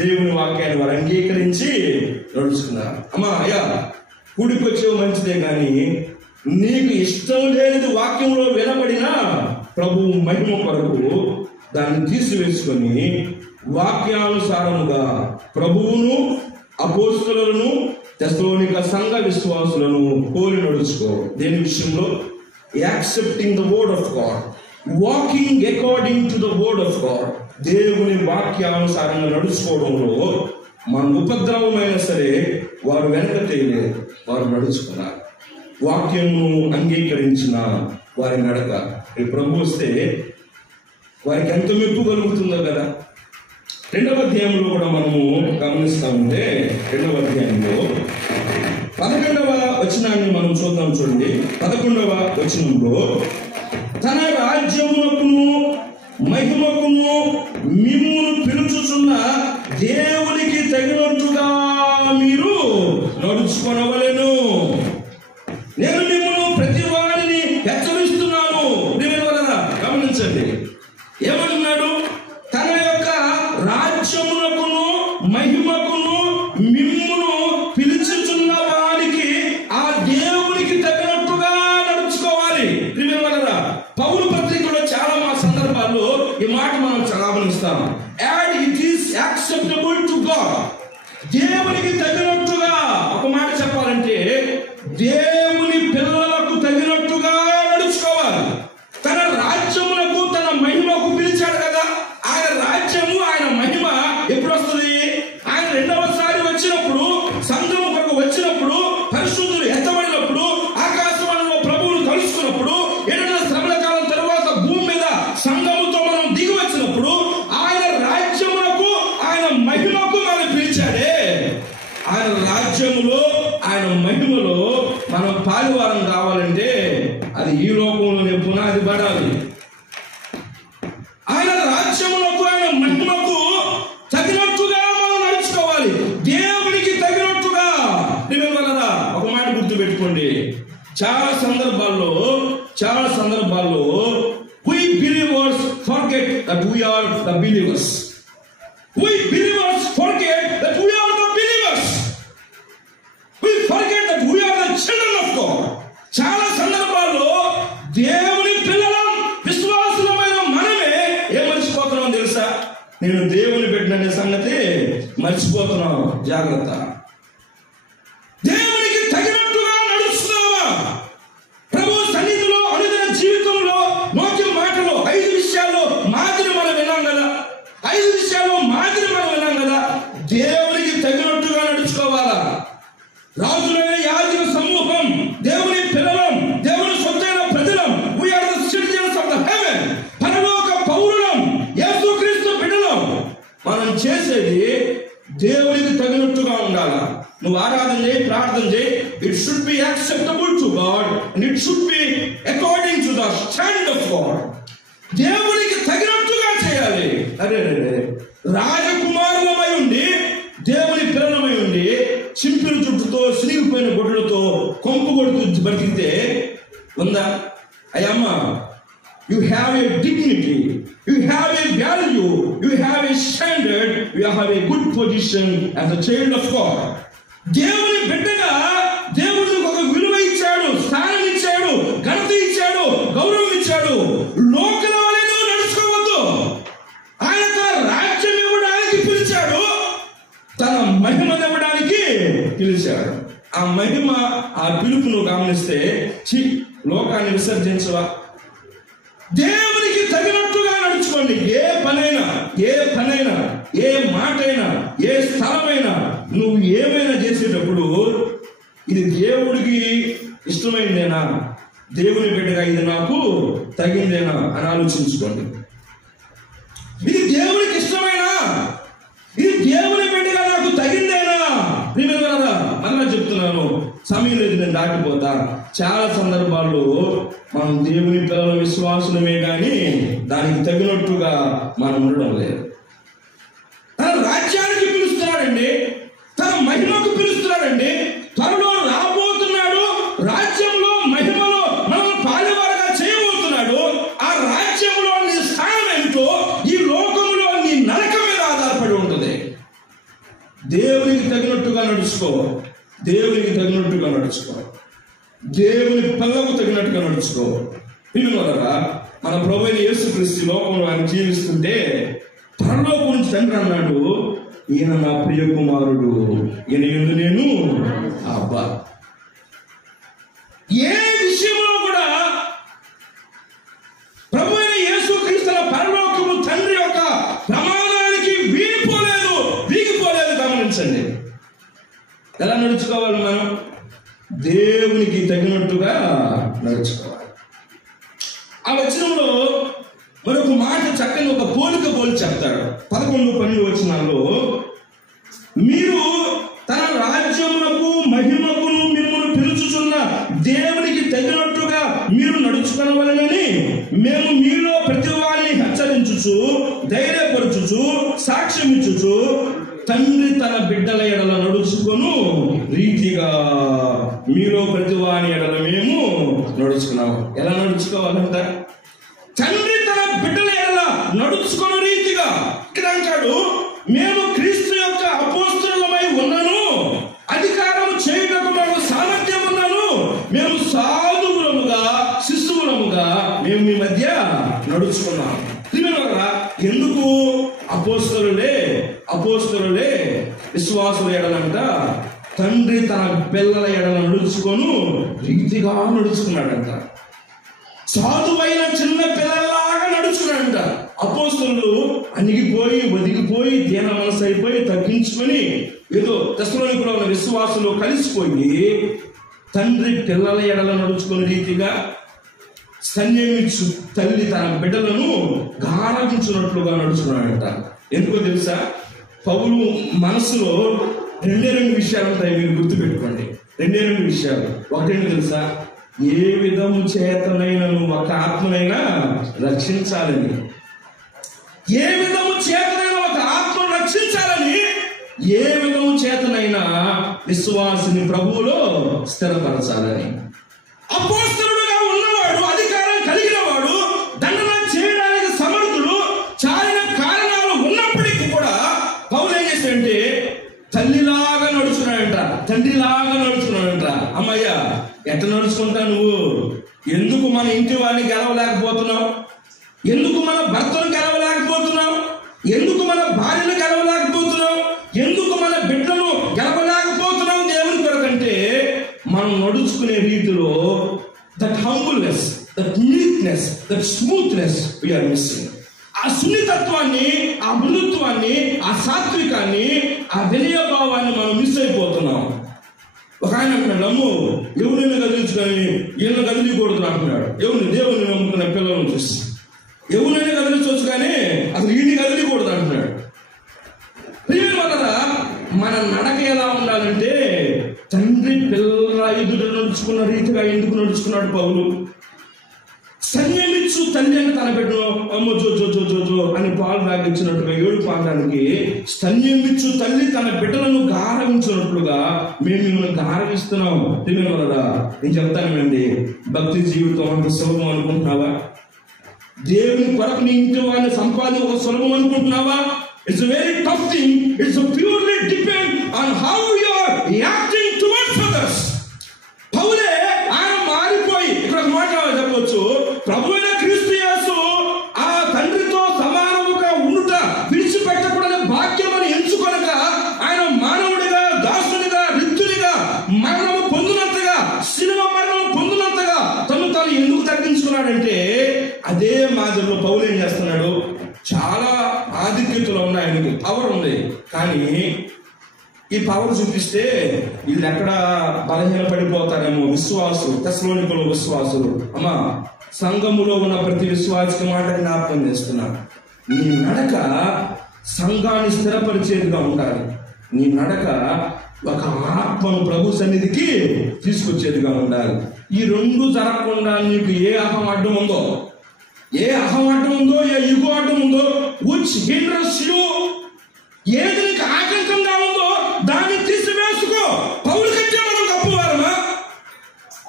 దేవుని వాక్యాన్ని వారు అంగీకరించి నడుచుకున్నారు. అమ్మా, అయ్యా, కూడికొచ్చేవి మంచిదే కానీ నీకు ఇష్టం లేనిది వాక్యంలో వినబడినా ప్రభువు మహిమ కొరకు దాన్ని తీసివేసుకొని వాక్యానుసారముగా ప్రభువును, అపోస్తలులను, తెస్సలోనిక సంఘ విశ్వాసులను పోలి నడుచుకో. దేని విషయంలో? Accepting the word of God, walking according to the word of God. దేవుని వాక్యానుసారంగా నడుచుకోవడంలో మన ఉపద్రవమైనా సరే వారు వెనక తేలేదు, వారు నడుచుకున్నారు. వాక్యము అంగీకరించిన వారి నడక ప్రభు వస్తే వారికి ఎంత మెప్పు కలుగుతుందో కదా. 2వ అధ్యాయంలో కూడా మనము గమనిస్తా ఉంటే 2వ అధ్యాయంలో 11వ వచనాన్ని మనం చూద్దాం. చూడండి, 11వ వచనంలో తన రాజ్యమునకును మహిమకును మిమ్మును పిలుచుచున్న దేవునికి తగినట్టుగా మీరు నడుచుకొనవలెను. నేను మిమ్మల్ని ప్రతి వారిని హెచ్చరిస్తున్నాను. గమనించండి, ఏమంటున్నాడు? తన యొక్క రాజ్యమునకును మహిమకును మిమ్మును పిలుచుచున్న వారికి ఆ దేవునికి తగినట్టుగా నడుచుకోవాలి. పౌలు పత్రికలో చాలా సందర్భాల్లో ఈ మాట మనం గమనిస్తాం. And it is acceptable to God. దేవునికి తగినట్టుగా, ఒక మాట చెప్పాలంటే దేవుని పిల్లలకు తగినట్టుగా నడుచుకోవాలి. తన రాజ్యములకు, తన మహిమకు పిలిచాడు కదా. ఆయన రాజ్యము, ఆయన మహిమ ఎప్పుడు వస్తుంది? ఆయన 2వసారి వచ్చినప్పుడు, సంఘం కొరకు వచ్చినప్పుడు, పరిశుద్ధులు ఎత్తబడినప్పుడు, ఆకాశవాణిలో ప్రభువును కలుసుకున్నప్పుడు, ఏదైనా శ్రమల కాలం తరువాత భూమి మీద సంఘముతో మనం దిగి వచ్చినప్పుడు ఆయన రాజ్యములకు, ఆయన మహిమకు మనం పిలిచాడే. ఆయన రాజ్యములో, ఆయన మహిమలో మనం పాలువారం కావాలంటే అది ఈ లోకంలోనే పునాది పడాలి. ఆయన రాజ్యములకు, ఆయన మహిమకు తగినట్టుగా మనం నడుచుకోవాలి. దేవునికి తగినట్టుగా. ఒక మాట గుర్తు పెట్టుకోండి, చాలా సందర్భాల్లో we believers forget that we are the believers. We believers forget that we are the believers. We forget that we are the children of God. చాలా సందర్భాల్లో దేవుని పిల్లలం, విశ్వాసులమైన మనమే ఏమర్చిపోతున్నాం తెలుసా? నేను దేవుని బిడ్డనే సంగతి మర్చిపోతున్నావు. జాగ్రత్త. దేవునికి తగినట్టుగా నడుస్తున్నావా? ప్రభు సన్నిధిలో అనుదిన జీవితంలో నోటి మాటలో 5 విషయాల్లో మాదిరి మనం విన్నాం కదా. 5 విషయాల్లో మాదిరి మనం విన్నాం కదా. దేవునికి తగినట్టుగా నడుచుకోవాలా? రాజులైన యాజక సమూహం, దేవుని పిల్లలం, దేవుని సొంతైన ప్రజలం, we are the citizens of the heaven, పరలోక పౌరులం, యేసుక్రీస్తు బిడ్డలం. మనం చేసేది దేవునికి తగినట్టుగా ఉండాలా? నువ్వు ఆరాధన చేయి, ప్రార్థన చేయి, it should be acceptable to God and it should be according to the standard of God. దేవునికి తగినట్టుగా చేయాలి. అరే రాజకుమారులమై ఉండి, దేవుని పిల్లలమై ఉండి, చింపిన చుట్టుతో సిరిగిపోయిన గొడ్లతో కొంపు కొడుతూ బతికితే ఉందా? అయ్యమ్మ, you have a dignity, you have a value, you have a standard, you have a good position as a child of God. దేవుని బిడ్డగా దేవుడికి ఒక విలువ ఇచ్చాడు, స్థానం ఇచ్చాడు, ఘనత ఇచ్చాడు, గౌరవం ఇచ్చాడు. లోకల వలె నువ్వు నడుచుకోవద్దు. ఆయన తన రాజ్యం ఇవ్వడానికి పిలిచాడు, తన మహిమనివ్వడానికి పిలిచాడు. ఆ మహిమ, ఆ పిలుపు నువ్వు గమనిస్తే లోకాన్ని విసర్జించవా? దేవునికి తగినట్టుగా నడుచుకోండి. ఏ పనైనా, ఏ మాటైనా, ఏ స్థలమైనా, నువ్వు ఏమైనా చేసేటప్పుడు ఇది దేవుడికి ఇష్టమైందేనా, దేవుని బిడ్డగా ఇది నాకు తగిందేనా అని ఆలోచించుకోండి. ఇది దేవునికి ఇష్టమైనా, ఇది దేవుని బిడ్డగా నాకు తగిందేనా? ప్రియమైన మళ్ళా చెప్తున్నాను, సమయం లేదు, నేను దాటిపోతా. చాలా సందర్భాల్లో మనం దేవుని పిల్లల విశ్వాసులమే కానీ దానికి తగినట్టుగా మనం ఉండడం లేదు. తన రాజ్యానికి పిలుస్తున్నాడండి, తన మహిమకు పిలుస్తున్నాడండి, త్వరలో రాబోతున్నాడు, రాజ్యంలో మహిమలో మనం పాలువారుగా చేయబోతున్నాడు. ఆ రాజ్యంలో నీ స్థానం ఏమిటో ఈ లోకంలో నీ నరకం మీద ఆధారపడి ఉంటుంది. దేవునికి తగినట్టుగా నడుచుకో, దేవునికి తగినట్టుగా నడుచుకో, దేవుని పల్లకు తగినట్టుగా నడుచుకో. పిల్లలరా, మన ప్రభువైన యేసుక్రీస్తు లోకంలో ఆయన జీవిస్తుంటే పరలోకం నుంచి తండ్రి అన్నాడు, ఈయన నా ప్రియ కుమారుడు, ఈయన యందు నేను అబ్బా. ఏ విషయంలో కూడా ప్రభువైన యేసుక్రీస్తు పరలోకము తండ్రి యొక్క ప్రమాణానికి వీగిపోలేదు. గమనించండి, ఎలా నడుచుకోవాలి మనం? దేవునికి తగినట్టుగా నడుచుకోవాలి. ఆ వచనంలో మరొక మాట చక్కని ఒక పోలిక చెప్తాడు. 11-12 వచనాల్లో, మీరు తన రాజ్యమునకు మహిమకును మిమ్మల్ని పిలుచుచున్న దేవునికి తగినట్టుగా మీరు నడుచుకొనవలెనని మేము మీలో ప్రతి వారిని హెచ్చరించుచు, ధైర్యపరచుచు, సాక్ష్యం ఇచ్చుచు, తండ్రి తన బిడ్డల ఎడల నడుచుకొను రీతిగా మీలో ప్రతి వాని ఎడల మేము నడుచుకున్నాము. ఎలా నడుచుకోవాలంట? తండ్రి తన బిడ్డల ఎడల నడుచుకున్న రీతిగా. ఇక్కడ అంటాడు, మేము క్రీస్తు యొక్క అపోస్తలులమై ఉన్నను, అధికారం చేయుటకు మాకు సామర్థ్యం ఉన్నను, మేము సాధువులముగా, శిశువులముగా మేము మీ మధ్య నడుచుకున్నాం. ఎందుకు? అపోస్తలులే విశ్వాసుల ఎడలంట తండ్రి తన పిల్లల ఎడల నడుచుకొను రీతిగా నడుచుకున్నాడంట. సాధువైన చిన్న పిల్లలాగా నడుచుకున్నాడంట. అపోస్తలులు అణిగిపోయి, ఒదిగిపోయి, దీన మనసు అయిపోయి, తగ్గించుకొని, ఏదో తెస్సలోనికలో ఉన్న విశ్వాసులు కలిసిపోయి తండ్రి పిల్లల ఎడల నడుచుకునే రీతిగా సన్నిహించు తల్లి తన బిడ్డలను గారవించున్నట్లుగా నడుచుకున్నాడంట. ఎందుకో తెలుసా? పౌలు మనసులో 2 విషయాలు ఉంటాయి, మీరు గుర్తుపెట్టుకోండి. 2 విషయాలు. ఒకటేంటి తెలుసా? ఏ విధము చేతనైనా నువ్వు ఒక ఆత్మనైనా రక్షించాలని, ఏ విధము చేతనైనా ఒక ఆత్మను రక్షించాలని, ఏ విధము చేతనైనా విశ్వాసిని ప్రభువులో స్థిరపరచాలని. అపోస్తలుడుగా ఉన్నవాడు, అధికారం కలిగిన వాడు, దండన చేయడానికి సమర్థుడు, చాలిన కారణాలు ఉన్నప్పటికీ కూడా పౌలు ఏం చేశాడంటే తల్లిలాగా నడుచుకున్నాడంట, తండ్రిలాగా నడుచుకున్నాడంట. అమ్మయ్య, ఎట్లా నడుచుకుంటా నువ్వు? ఎందుకు మన ఇంటి వాడిని గెలవలేకపోతున్నావు? ఎందుకు మన భర్తను గెలవలేకపోతున్నావు? ఎందుకు మన భార్యను గెలవలేకపోతున్నాం? ఎందుకు మన బిడ్డను గెలవలేకపోతున్నాం దేవుని కొరకంటే మనం నడుచుకునే రీతిలో that humbleness, that meekness, that smoothness we are missing. ఆ సున్నితత్వాన్ని, ఆ మృదుత్వాన్ని, ఆ సాత్వికాన్ని, ఆ వినయభావాన్ని మనం మిస్ అయిపోతున్నాం. ఒక ఆయన అంటున్నాడు, అమ్మో ఎవరిని కదిలించుకొని ఈయన కదిలికూడదు అంటున్నాడు. దేవుని నమ్ముకున్న పిల్లలను చూసి ఎవరినైనా కదిలించవచ్చు కానీ అసలు ఈయన్ని కదిలికూడదు అంటున్నాడు. ప్రియమైన వల్ల మన నడక ఎలా ఉండాలంటే తండ్రి పిల్లల ఎదుట నడుచుకున్న రీతిగా ఎందుకు నడుచుకున్నాడు పౌలు? సంయమించు తండ్రి అని తన బిడ్డను అమ్మో జో జో జో జో జో అని పాలు తాగించినట్టుగా ఏడు పాడడానికి సంయమించు తల్లి తన బిడ్డలను గారవించినట్లుగా మేము మిమ్మల్ని గారవిస్తున్నాం. తినగలరా? నేను చెప్తానండి, భక్తి జీవితం అంత సులభం అనుకుంటున్నావా? దేవుని కొరకు నీ ఇంటి వారిని సంపాదించ సులభం అనుకుంటున్నావా? It's a very tough thing. It's purely depend on how you are acting towards others. పౌలే ఆయన మారిపోయి ఇక్కడ మాట చెప్పవచ్చు, ప్రభువైన క్రీస్తు యేసు ఆ తండ్రితో సమానముగా ఉండుట విడిచిపెట్టకూడని భాగ్యమని ఎంచుకొనక ఆయన మానవుడిగా, దాసునిగా, రిక్తునిగా మరణము పొందినంతగా, శిలువ మరణము పొందినంతగా తను ఎందుకు తగ్గించుకున్నాడంటే అదే మాదిరిలో పౌలు ఏం చేస్తున్నాడు? చాలా ఆధిక్యతలు ఉన్నాయి, ఆయనకి పవర్ ఉంది. కానీ ఈ పవర్ చూపిస్తే వీళ్ళు ఎక్కడ బలహీన పడిపోతారేమో విశ్వాసులు, తెస్సలోనికలో విశ్వాసులు. అమ్మా, సంఘములో ఉన్న ప్రతి విశ్వాసికి మాట జ్ఞాపకం చేస్తున్నారు. నీ నడక సంఘాన్ని స్థిరపరిచేదిగా ఉండాలి. నీ నడక ఒక ఆత్మను ప్రభు సన్నిధికి తీసుకొచ్చేదిగా ఉండాలి. ఈ రెండు జరగకుండా నీకు ఏ అహం అడ్డం ఉందో, ఏ ఇగు అడ్డం ఉందో, which hinders you, ఏది నీకు ఆటంకంగా ఉందో దాన్ని తీసివేసుకో. పౌలు కంటే మనం గొప్పవారమా?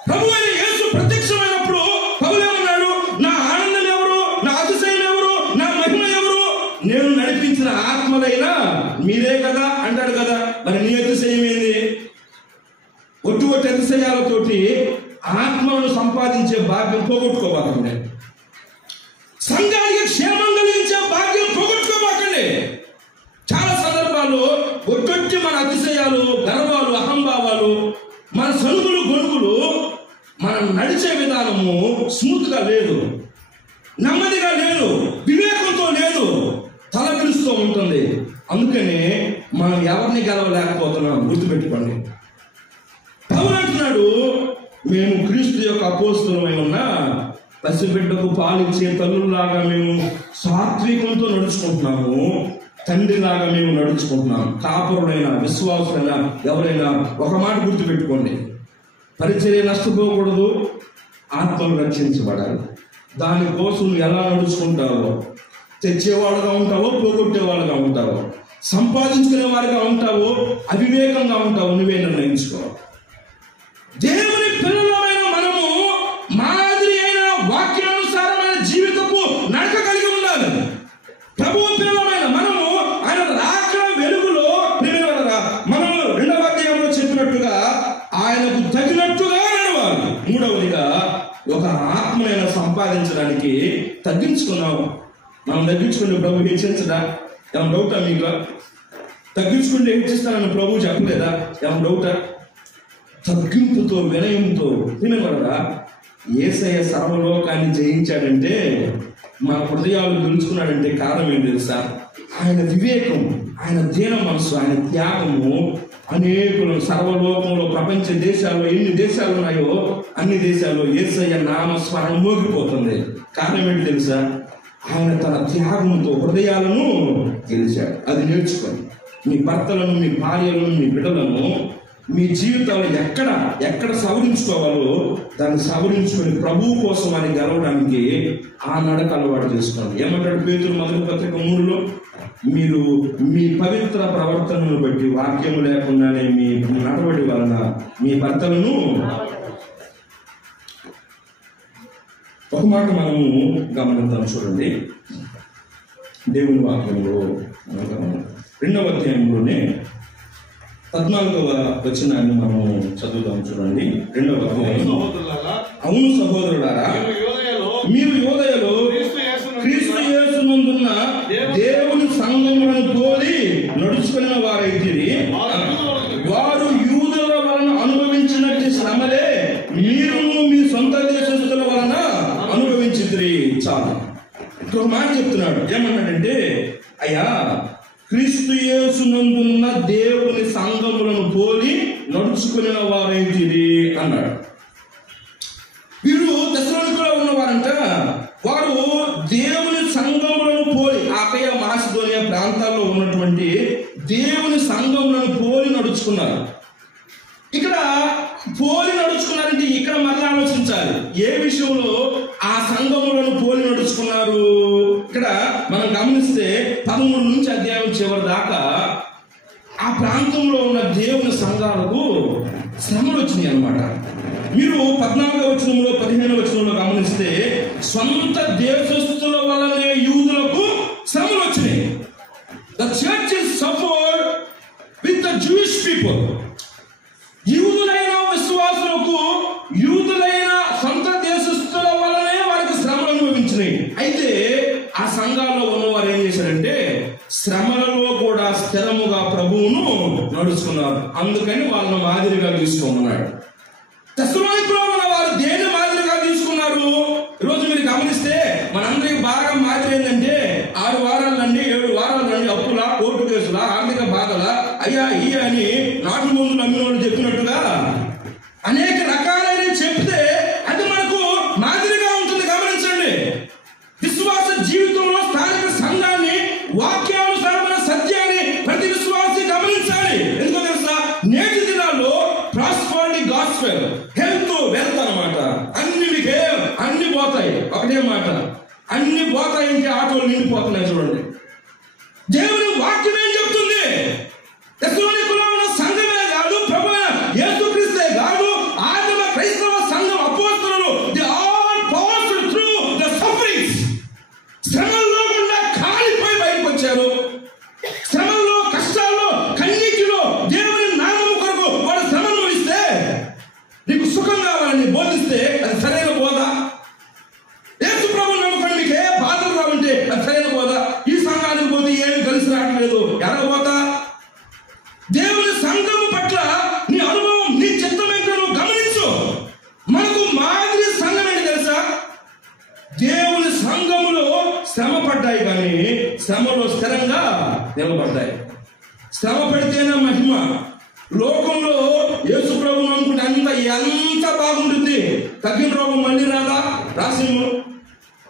ప్రభు అయిన యేసు ప్రత్యక్షమైనప్పుడు పౌలు ఏమన్నాడు? నా ఆనందం ఎవరు, నా అతిశయం ఎవరు, నా మహిమ ఎవరు? నేను నడిపించిన ఆత్మలైనా మీరే కదా అంటాడు కదా. మరి నీ అతిశయం ఏంది? ఒట్టి అతిశయాలతోటి ఆత్మను సంపాదించే భాగ్యం పోగొట్టుకోబాకండి. సంఘానికి క్షేమం కలిగించే భాగ్యం పోగొట్టుకోబాకండి. చాలా సందర్భాల్లో ఒట్టొచ్చి మన అతిశయాలు, గర్వాలు, అహంభావాలు, మన సనుగులు, గొనుగులు, మనం నడిచే విధానము స్మూత్ గా లేదు, నెమ్మదిగా లేదు, వివేకంతో లేదు, తలపిలుస్తూ ఉంటుంది. అందుకనే మనం ఎవరిని గెలవలేకపోతున్నాం. గుర్తుపెట్టుకోండి. పౌలు అంటున్నాడు, మేము క్రీస్తు యొక్క అపోస్తలుమై ఉన్న పసిబిడ్డకు పాలిచ్చే తల్లులాగా మేము సాత్వికంతో నడుచుకుంటున్నాము, తండ్రిలాగా మేము నడుచుకుంటున్నాం. కాపురులైనా విశ్వాసులైనా ఎవరైనా ఒక మాట గుర్తుపెట్టుకోండి, పరిచర్య నష్టపోకూడదు, ఆత్మలు రక్షించబడాలి. దానికోసం నువ్వు ఎలా నడుచుకుంటావో, తెచ్చేవాడుగా ఉంటావో, పోగొట్టేవాడుగా ఉంటావో, సంపాదించుకునే వారిగా ఉంటావో, అవివేకంగా ఉంటావో, నువ్వే నిర్ణయించుకో. దేవుని పిల్లలమైన మనము మాదిరి అయిన వాక్యానుసారమైన జీవితపు నడక కలిగి ఉండాలి. ప్రభువు పిల్లలమైన మనము ఆయన రాకడ వెలుగులో మనము 2వ అధ్యాయంలో చెప్పినట్టుగా ఆయనకు తగినట్టుగా నడవాలి. 3వదిగా ఒక ఆత్మనైనా సంపాదించడానికి తగ్గించుకున్నాము. మనం తగ్గించుకుంటే ప్రభు హెచ్చించడా? ఏమైనా డౌటా మీకు? తగ్గించుకుంటే హెచ్చిస్తానని ప్రభు చెప్పలేదా? ఏమైనా డౌటా? తగ్గింపుతో, వినయంతో వినగలరా? యేసయ్య సర్వలోకాన్ని జయించాడంటే, మన హృదయాలు గెలుచుకున్నాడంటే కారణం ఏం తెలుసా? ఆయన వివేకం, ఆయన దీన మనసు, ఆయన త్యాగము అనేకులు సర్వలోకంలో, ప్రపంచ దేశాల్లో ఎన్ని దేశాలు ఉన్నాయో అన్ని దేశాల్లో యేసయ్య నామస్మరణ మోగిపోతుంది. కారణం ఏంటి తెలుసా? ఆయన తన త్యాగంతో హృదయాలను గెలిచాడు. అది నేర్చుకోండి. మీ భర్తలను, మీ భార్యలను, మీ బిడ్డలను మీ జీవితంలో ఎక్కడ సవరించుకోవాలో దాన్ని సవరించుకొని ప్రభువు కోసం అని గెలవడానికి ఆ నడక అలవాటు చేసుకోండి. ఏమంటాడు పేతురు 1:3 మీరు మీ పవిత్ర ప్రవర్తనను బట్టి, వాక్యము లేకుండానే మీ నడవడి వలన మీ భర్తలను. ఒక మాట మనము గమనిద్దాం, చూడండి. దేవుని వాక్యంలో 2వ అధ్యాయంలోనే 14వ వచనాన్ని మనం చదువుతాం, చూడండి. 2వ అధ్యాయం. అవును సహోదరులారా, మీరు యోదయలో క్రీస్తు యేసును యేసునందున్న దేవుని సంఘములను పోలి నడుచుకున్న వారైతే వారు యూదుల వలన అనుభవించినట్టు శ్రమలే మీరును మీ సొంత దేశస్తుల వలన అనుభవించిద్రి. చాలు. ఇంకొక మాట చెప్తున్నాడు. ఏమన్నాడంటే, అయ్యా, క్రీస్తు యేసునందున్న దేవుని సంఘములను పోలి నడుచుకుని వారైతే అన్నాడు. వీరు దశలోనికలో ఉన్నవారంట. వారు దేవుని సంఘములను పోలి, ఆకయ మాసిదోనియా ప్రాంతాల్లో ఉన్నటువంటి దేవుని సంఘములను పోలి నడుచుకున్నారు. ఇక్కడ పోలి నడుచుకున్నారంటే ఇక్కడ మళ్ళీ ఆలోచించాలి, ఏ విషయంలో ఆ సంఘములను పోలి నడుచుకున్నారు. ఇక్కడ మనం గమనిస్తే 13 నుంచి అధ్యాయం చివరి దాకా ఆ ప్రాంతంలో ఉన్న దేవుని సంఘాలకు శ్రమలు వచ్చినాయి అన్నమాట. మీరు 14వ వచనంలో 15వ వచనంలో గమనిస్తే సొంత దేశస్తుల వల్లనే యూదులకు శ్రమలు వచ్చినాయి. The church is suffered with the Jewish people. యూదులైన విశ్వాసులకు యూదులైన సొంత దేశస్తుల వల్లనే వారికి శ్రమలు అనుభవించినాయి. అయితే ఆ సంఘాల్లో ఉన్నవారు ఏం చేశారంటే శ్రమలలో కూడా స్థిరముగా ప్రభువును నడుచుకున్నారు. అందుకని వాళ్ళను మాదిరిగా తీసుకోమన్నాడు. తెస్సలోనికలో ఉన్న వారు దేని మాదిరిగా తీసుకున్నారు? ఈరోజు మీరు గమనిస్తే మనందరికి బాగా మాదిరి ఏంటంటే 6 వారాలండి 7 వారాలండి అప్పుల, కోర్టు కేసుల, ఆర్థిక బాధల, అయ్యా ఈ అని నాటు మందులు అమ్మిన వాళ్ళు చెప్పినట్టుగా అనేక రకాలైన చెప్తే అది మనకు మాదిరిగా ఉంటుంది. గమనించండి, విశ్వాస జీవితంలో స్థానిక సంఘాన్ని వాక్యానుసారమైన సత్యాన్ని ప్రతి విశ్వాసి గమనించాలి. ఎందుకో తెలుసా? నేటి దినాల్లో ప్రాస్పరిటీ గాస్పెల్, హెల్త్, వెల్త్ అన్నమాట. అన్ని పోతాయి. ఒకటే మాట, అన్ని పోతాయి అంటే ఆటోలు నిండిపోతున్నాయి. చూడండి, దేవుని వాక్యం ఏం చెప్తుంది? తెస్సలోనికలో ఉన్న సంఘమే కాదు, ప్రభు యేసుక్రీస్తే కాదు, ఆదిమ క్రైస్తవ సంఘం అపోస్తలులు they all passed through the sufferings. శ్రమల్లో గుండా కాలిపోయి బయటకు వచ్చారు. శ్రమల్లో, కష్టాల్లో, కన్నీటిలో దేవుని నామము కొరకు వాడు శ్రమను ఇస్తే నీకు సుఖం కావాలని బోధిస్తే అది సరైన బోధ. యేసు ప్రభువుని నమ్ముకొని మీకు ఏ బాధలు రావంటే అది సరైన బోధ. ఈ సంఘానికి పోతే ఏమి కలిసి రావట్లేదు, ఎలా పోతా? దేవుని సంఘం పట్ల నీ అనుభవం, నీ చిత్తం ఏంటో నువ్వు గమనించు. మనకు మాదిరి సంఘం ఏంటి తెలుసా? దేవుని సంఘములో శ్రమ పడ్డాయి కానీ శ్రమలో స్థిరంగా నిలబడ్డాయి. శ్రమ పడితేనే మహిమ. లోకంలో యేసు ప్రభువును అనుకుంటే ఎంత బాగుంటుంది. తగ్గిన రోగం మళ్ళీ రాదా? రాసిము.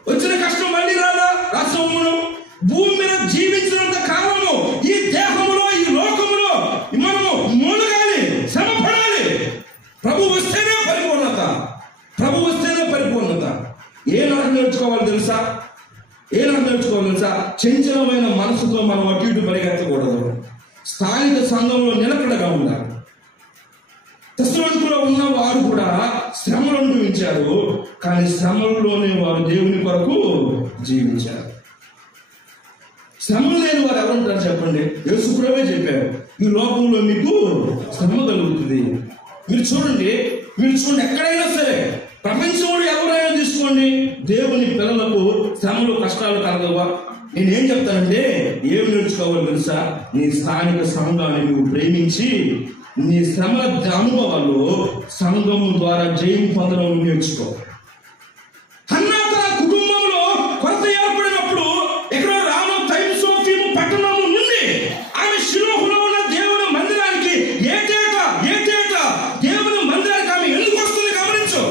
వచ్చిన కష్టం మళ్ళీ రాదా? రాసమును. భూమి మీద జీవించినంత కాలము ఈ దేహములో, ఈ లోకములో మనము మూలగాలి, శ్రమ పడాలి. ప్రభు వస్తేనే పరిపూర్ణత. ప్రభు వస్తేనే పరిపూర్ణత. ఏ నాకు నేర్చుకోవాలి తెలుసా? చంచలమైన మనసుతో మనం అటు ఇటు పరిగెత్తకూడదు. స్థానిక సంఘంలో నిలకడగా ఉండాలి. తెస్సలోనికలో ఉన్న వారు కూడా శ్రమలు అనుభవించారు, కానీ శ్రమల్లోనే వారు దేవుని కొరకు జీవించారు. శ్రమలు లేని వారు ఎవరుంటారు చెప్పండి? యేసు ప్రభువే చెప్పారు, ఈ లోకంలో మీకు శ్రమ కలుగుతుంది. మీరు చూడండి ఎక్కడైనా సరే ప్రపంచంలో ఎవరైనా తీసుకోండి, దేవుని పిల్లలకు శ్రమలు, కష్టాలు కలగవా? నేనేం చెప్తానంటే ఏమి నేర్చుకోవాలి తెలుసా? నీ స్థానిక సంఘాన్ని నువ్వు ప్రేమించి నీ శ్రమల అనుభవాలు సంఘం ద్వారా జయం పొందడం నేర్చుకో. హన్నా తన కుటుంబంలో కొరత ఏర్పడినప్పుడు ఎక్కడో రామ తైసోఫీము పట్టణం నుండి ఆమె షిలోహులో ఉన్న దేవుని మందిరానికి ఏటేటా దేవుని మందిరానికి ఆమె ఎందుకు వస్తుంది గమనించు.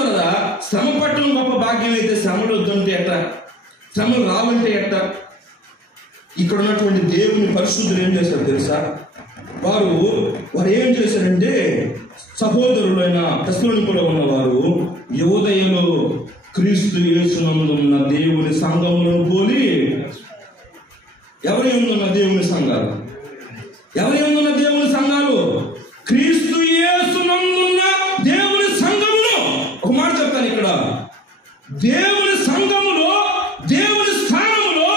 కదా, శ్రమ పట్టడం గొప్ప భాగ్యం అయితే శ్రమలు వద్దంటే ఎట్లా? శ్రమలు రావంటే ఎట్లా? ఇక్కడ ఉన్నటువంటి దేవుని పరిశుద్ధులు ఏం చేశారు తెలుసా? వారు ఏం చేశారంటే సహోదరులైన తెస్సలోనికలో ఉన్నవారు యోదయలో క్రీస్తు యేసునందున్న దేవుని సంఘములను పోలి. ఎవరి ఉందన్న దేవుని సంఘాలు? క్రీస్తు యేసునందున్న దేవుని సంఘములు. ఒక మాట చెప్తాను ఇక్కడ, దేవుని సంఘములో, దేవుని స్థానములో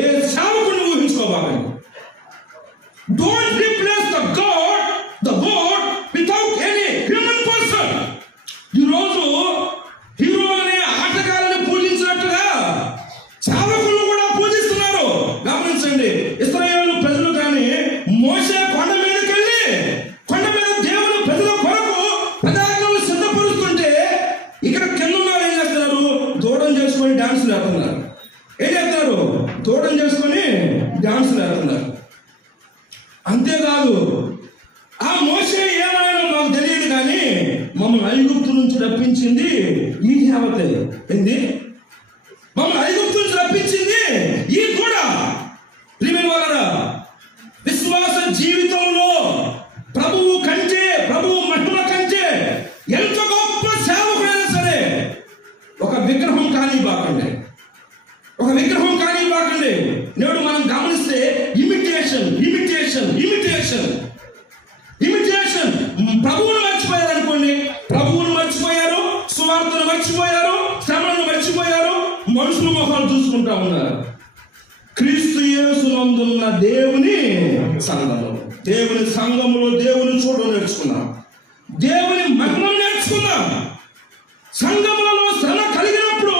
ఏ సేవకుని ఊహించుకోవాలి. Don't replace the word without any human person. ఈరోజు హీరో అనే ఆటగాళ్ళని పూజించే గమనించండి, ఇశ్రాయేలు ప్రజలు కానీ మోషే కొండ మీదకి వెళ్ళి కొండ మీద దేవుని ప్రజల కొరకు పదార్థాలు సిద్ధపరుస్తుంటే ఇక్కడ కింద ఉన్నారు ఏం చేస్తున్నారు? దూడం చేసుకొని డాన్స్ వేస్తున్నారు. ఏం చేస్తున్నారు? దూడం చేసుకొని డాన్స్ వేస్తున్నారు. అంతేకాదు, ఆ మోషే ఏమైనా మాకు తెలియదు కానీ మమ్మల్ని ఐగుప్తు నుంచి రప్పించింది ఈ దేవతే. ఏంది? మమ్మల్ని ఐగుప్తు నుంచి రప్పించింది ఈ కూడా. ప్రియమైన వారరా, విశ్వాస జీవితంలో ప్రభువు కంటే, ప్రభువు మహిమ కంటే ఎంత గొప్ప సేవకుడైనా సరే ఒక విగ్రహం కానివ్వకండి, ఒక విగ్రహం కానివ్వకండి. నేడు మనం గమనిస్తే ఇమిటేషన్ ఇమిటేషన్ ఇమిటేషన్ ఇమిటేషన్. ప్రభువును మర్చిపోయారు అనుకోండి, ప్రభువును మర్చిపోయారు, సువార్తను మర్చిపోయారు, శ్రమను మర్చిపోయారు, మనుషుల మొహాలు చూసుకుంటా ఉన్నారు. క్రీస్తు యేసునందున్న దేవుని సంఘము, దేవుని సంఘములో దేవుని చూడడం నేర్చుకున్నాం, దేవుని మహిమను నేర్చుకున్నాం. సంఘములలో శ్రమ కలిగినప్పుడు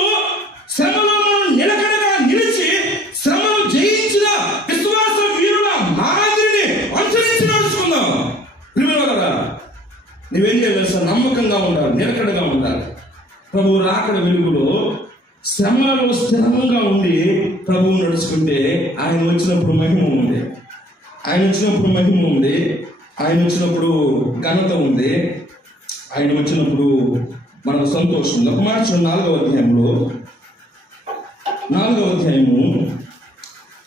శ్రమలను నిలకడగా నిలిచి శ్రమను జయించిన విశ్వాస వీరుల మాదిరిని అనుసరించి నడుచుకుందాం. నువ్వేం చేయాలి? నమ్మకంగా ఉండాలి, నిలకడగా ఉండాలి. ప్రభువు రాకడ వెలుగులో శ్రమలో స్థిరంగా ఉండి ప్రభువు నడుచుకుంటే ఆయన వచ్చినప్పుడు మహిమ ఉంది, ఆయన వచ్చినప్పుడు మహిమ ఉంది, ఆయన వచ్చినప్పుడు ఘనత ఉంది, ఆయన వచ్చినప్పుడు మనకు సంతోషం ఉంది. ఒక మాట చూడండి, 4వ అధ్యాయంలో 4వ అధ్యాయము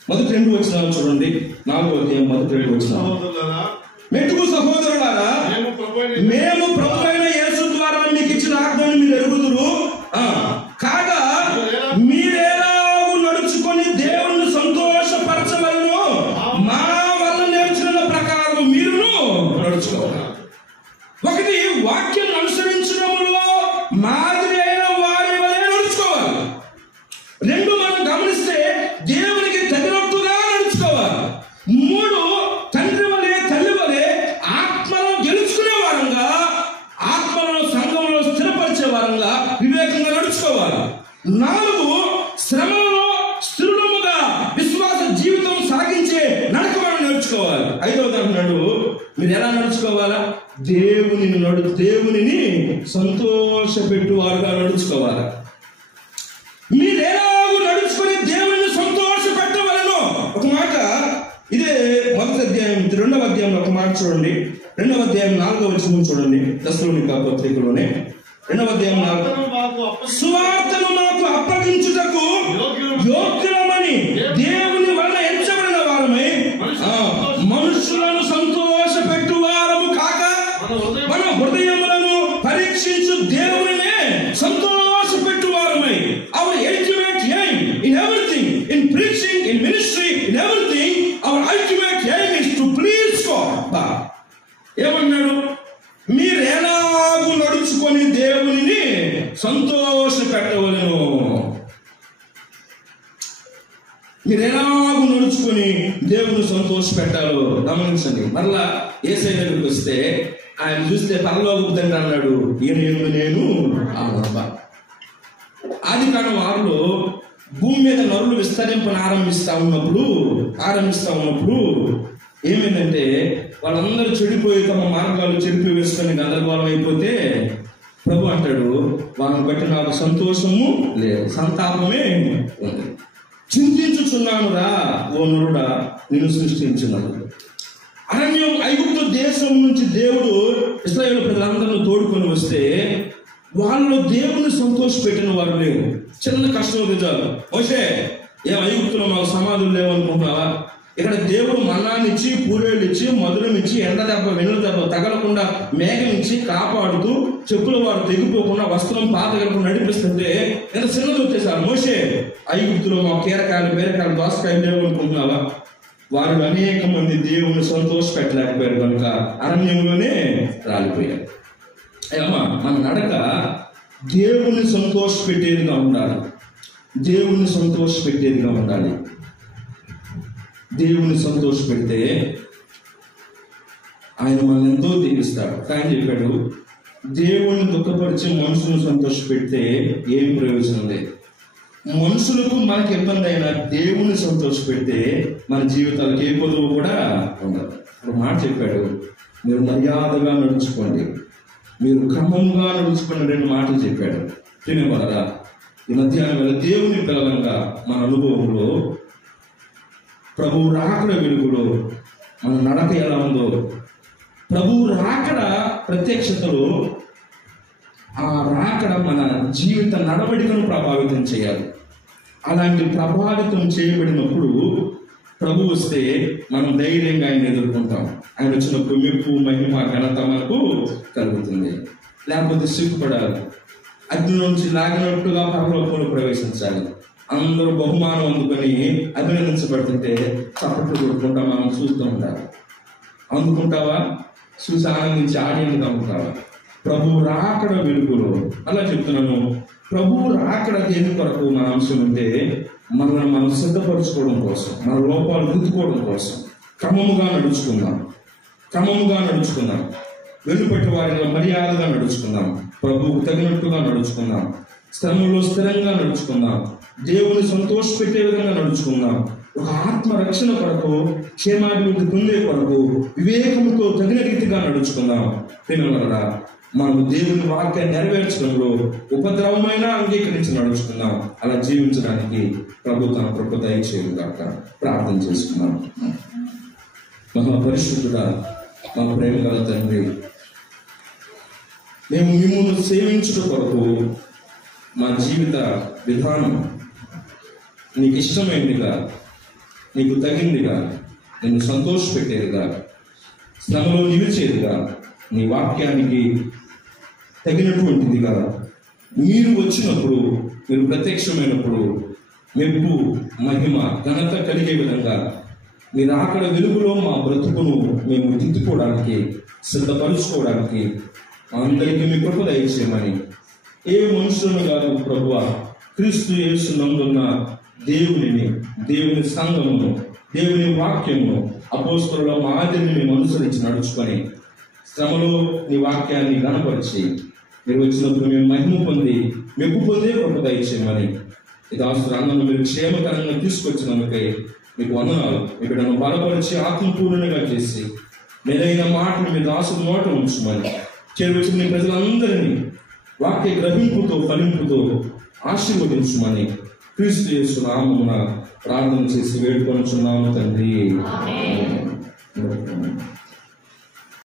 మొదటి 2 వచనాలు చూడండి. 4వ అధ్యాయం మొదటి 2 వచనాలు. మెట్టుకు సహోదరులారా, మేము ప్రభువైన యేసు ద్వారా మీకు ఇచ్చిన ఆజ్ఞను మీరు ఎరుగుదురు. కాగా మీరెలాగూ నడుచుకొని దేవుణ్ణి సంతోషపరచవలెను, మా వల్ల నేర్చుకున్న ప్రకారం మీరును నడుచుకోవాలి. ఒకటి, వాక్యం అనుసరించడంలో మాదిరి అయిన వారి వలె నడుచుకోవాలి. 2, మనం గమనిస్తే దేవునికి తగినట్టుగా నడుచుకోవాలి. 3, తండ్రి వలె తల్లి వలె ఆత్మను గెలుచుకునే వారంగా, ఆత్మలను సంఘంలో స్థిరపరిచే వారంగా వివేకంగా నడుచుకోవాలి. 4, శ్రమలో స్థిరులముగా విశ్వాస జీవితం సాగించే నడకలను నేర్చుకోవాలి. 5వది అంటున్నాడు, మీరు ఎలా నడుచుకోవాలా? దేవునిని సంతోషపెట్టువారుగా నడుచుకోవాలా. మీరెలాగూ నడుచుకొని దేవుని సంతోషపెట్టవలెను. ఒక మాట, ఇదే మొదటి అధ్యాయం 2వ అధ్యాయంలో ఒక మాట చూడండి. 2వ అధ్యాయం 4వ వచనం చూడండి. తెస్సలోనిక పత్రికలోనే 2వ అధ్యాయం 4. సువార్తను మాకు అప్పగించుటకు యోగ్యులమని దేవుని వలన ఎంచబడిన వారమై మనుషులను సంతోషపెట్టు వారము కాక మన హృదయములను పరీక్షించు దేవునినే సంతోషపెట్టు వారమై. Hour ultimate aim in everything, in preaching, in ministry, in everything, hour ultimate aim is to please God. ఏమన్నాడు? మీరు ఎలాగూ నడుచుకొని దేవునిని సంతోష పెట్టవలెను. మీరు ఎలాగూ నడుచుకొని దేవుని సంతోష పెట్టాలో గమనించండి. మరలా యేసయ్య దగ్గరికి వస్తే ఆయన చూస్తే పరలోకపు తండ్రి అన్నాడు, ఈయన నేను ఆదికాండం 6లో భూమి మీద నరులు విస్తరింపని ఆరంభిస్తా ఉన్నప్పుడు ఏమైందంటే వాళ్ళందరూ చెడిపోయి తమ మార్గాలు చెడిపోయి వేసుకొని గందరగోళం అయిపోతే ప్రభు అంటాడు, వాళ్ళని బట్టి నాకు సంతోషము లేదు, సంతాపమే ఉంది. చింతించుచున్నాను రా ఓ నరుడా, నిన్ను సృష్టించినాడు. అరణ్యం ఐగుప్తు దేశం నుంచి దేవుడు ఇశ్రాయేలు ప్రజలందరూ తోడుకొని వస్తే వాళ్ళు దేవుని సంతోషపెట్టిన వారు లేవు. చిన్న కష్టం చాలు. మోషే, ఏ ఐగుప్తులో మాకు సమాధులు లేవనుకుంటున్నావా? ఇక్కడ దేవుడు మన్నాన్నిచ్చి, పూరేళ్ళు ఇచ్చి, మధురం ఇచ్చి, ఎండ దెబ్బ వెన్నుల దెబ్బ తగలకుండా మేఘం ఇచ్చి కాపాడుతూ, చెప్పుల వారు తెగిపోకుండా, వస్త్రం పాతగలకుండా నడిపిస్తుంటే ఎంత చిన్నది వచ్చేసారు. మోషే, ఐగుప్తులో మా కీరకాయలు, బీరకాయలు, దోసకాయలు లేవు అనుకుంటున్నావా? వారు అనేక మంది దేవుని సంతోష పెట్టలేకపోయారు కనుక అరణ్యంలోనే రాలిపోయారు. అమ్మా, మన నడక దేవుని సంతోష పెట్టేదిగా ఉండాలి. దేవుని సంతోష పెట్టేదిగా ఉండాలి. దేవుని సంతోష పెడితే ఆయన మనల్ని ఎంతో దీవిస్తాడు. ఆయన చెప్పాడు, దేవుణ్ణి దుఃఖపరిచి మనుషులను సంతోష పెడితే ఏం ప్రయోజనం లేదు. మనుషులకు మనకి ఇబ్బంది అయినా దేవుని సంతోషపెడితే మన జీవితాలకు ఏ కొదువు కూడా ఉండదు. ఇప్పుడు మాట చెప్పాడు, మీరు మర్యాదగా నడుచుకోండి, మీరు క్రమంగా నడుచుకోండి, 2 మాటలు చెప్పాడు. తినేవారా ఈ మధ్యాహ్నం వేళ దేవుని పిల్లలంగా మన అనుభవంలో ప్రభువు రాకడ వెలుగులో మన నడక ఎలా ఉందో, ప్రభువు రాకడ ప్రత్యక్షతలో ఆ రాకడ మన జీవిత నడవడికను ప్రభావితం చేయాలి. అలాంటి ప్రభావితం చేయబడినప్పుడు ప్రభు వస్తే మనం ధైర్యంగా ఆయన ఎదుర్కొంటాం. ఆయన వచ్చినప్పుడు మెప్పు, మహిమ, ఘనత మనకు కలుగుతుంది. లేకపోతే సిగ్గుపడాలి, అగ్ని నుంచి లాగినట్టుగా పరలోకంలో ప్రవేశించాలి. అందరూ బహుమానం అందుకొని అభినందించబడుతుంటే చప్పట్లు కొట్టుకుంటా మనం చూస్తూ ఉండాలి. అందుకుంటావా? చూసి ఆనందించి ఆడియందుకు అందుకుంటావా? ప్రభు రాకడ వెలుగులో అలా చెప్తున్నాను. ప్రభు రాకడ దేని కొరకు మన అంశం ఉంటే మనల్ని మనం సిద్ధపరచుకోవడం కోసం, మన లోపాలు గుర్తుకోవడం కోసం క్రమముగా నడుచుకుందాం. వెలుపటి వారిలో మర్యాదగా నడుచుకుందాం, ప్రభువుకు తగినట్టుగా నడుచుకుందాం, శ్రమలో స్థిరంగా నడుచుకుందాం, దేవుని సంతోషపెట్టే విధంగా నడుచుకుందాం. ఒక ఆత్మ రక్షణ కొరకు, క్షేమాభివృద్ధి పొందే కొరకు వివేకంతో తగిన రీతిగా నడుచుకుందాం. పిల్లలరా, మనం దేవుని వాక్యాన్ని నెరవేర్చడంలో ఉపద్రవమైన అంగీకరించి నడుచుకుందాం. అలా జీవించడానికి ప్రభు తన కృప దయచేయుగాక. ప్రార్థన చేసుకున్నాం. మహాపరిశుద్ధుడా, మా ప్రేమ గల తండ్రి, మేము మిమ్మల్ని సేవించుట కొరకు మా జీవిత విధానం నీకు ఇష్టమైనదిగా, నీకు తగిందిగా, నిన్ను సంతోషపెట్టేదిగా, శ్రమలో నిలిచేదిగా, నీ వాక్యానికి తగినటువంటిదిగా మీరు వచ్చినప్పుడు, మీరు ప్రత్యక్షమైనప్పుడు మెప్పు, మహిమ, ఘనత కలిగే విధంగా మీరు అక్కడ వెలుగులో మా బ్రతుకును మేము దిద్దుకోవడానికి, సిద్ధపరుచుకోవడానికి అందరికీ మీ కృప దయచేయమని, ఏ మనుషులను కాదు ప్రభువా, క్రీస్తు యేసు నందున్న దేవునిని, దేవుని సంఘమును, దేవుని వాక్యమును, అపోస్తలుల మాదిరిని మేము అనుసరించి నడుచుకొని శ్రమలో నీ వాక్యాన్ని గణపరిచి మీరు వచ్చినప్పుడు మేము మహిమ పొంది మెప్పు పొందే కృప దయచేయమని, ఈ దాసురాంగను మీరు క్షేమకరంగా తీసుకొచ్చినందుకై మీకు వందనాలు. ఇక్కడ బలపరిచి ఆత్మపూర్ణంగా చేసి మెరైన మాటలు మీ దాసుడు నోట ఉంచమని, చేరువచ్చిన మీ ప్రజలందరినీ వాక్య గ్రహింపుతో, ఫలింపుతో ఆశీర్వదించమని క్రీస్తు యేసు నామమున ప్రార్థన చేసి వేడుకొనుచున్నాము తండ్రి.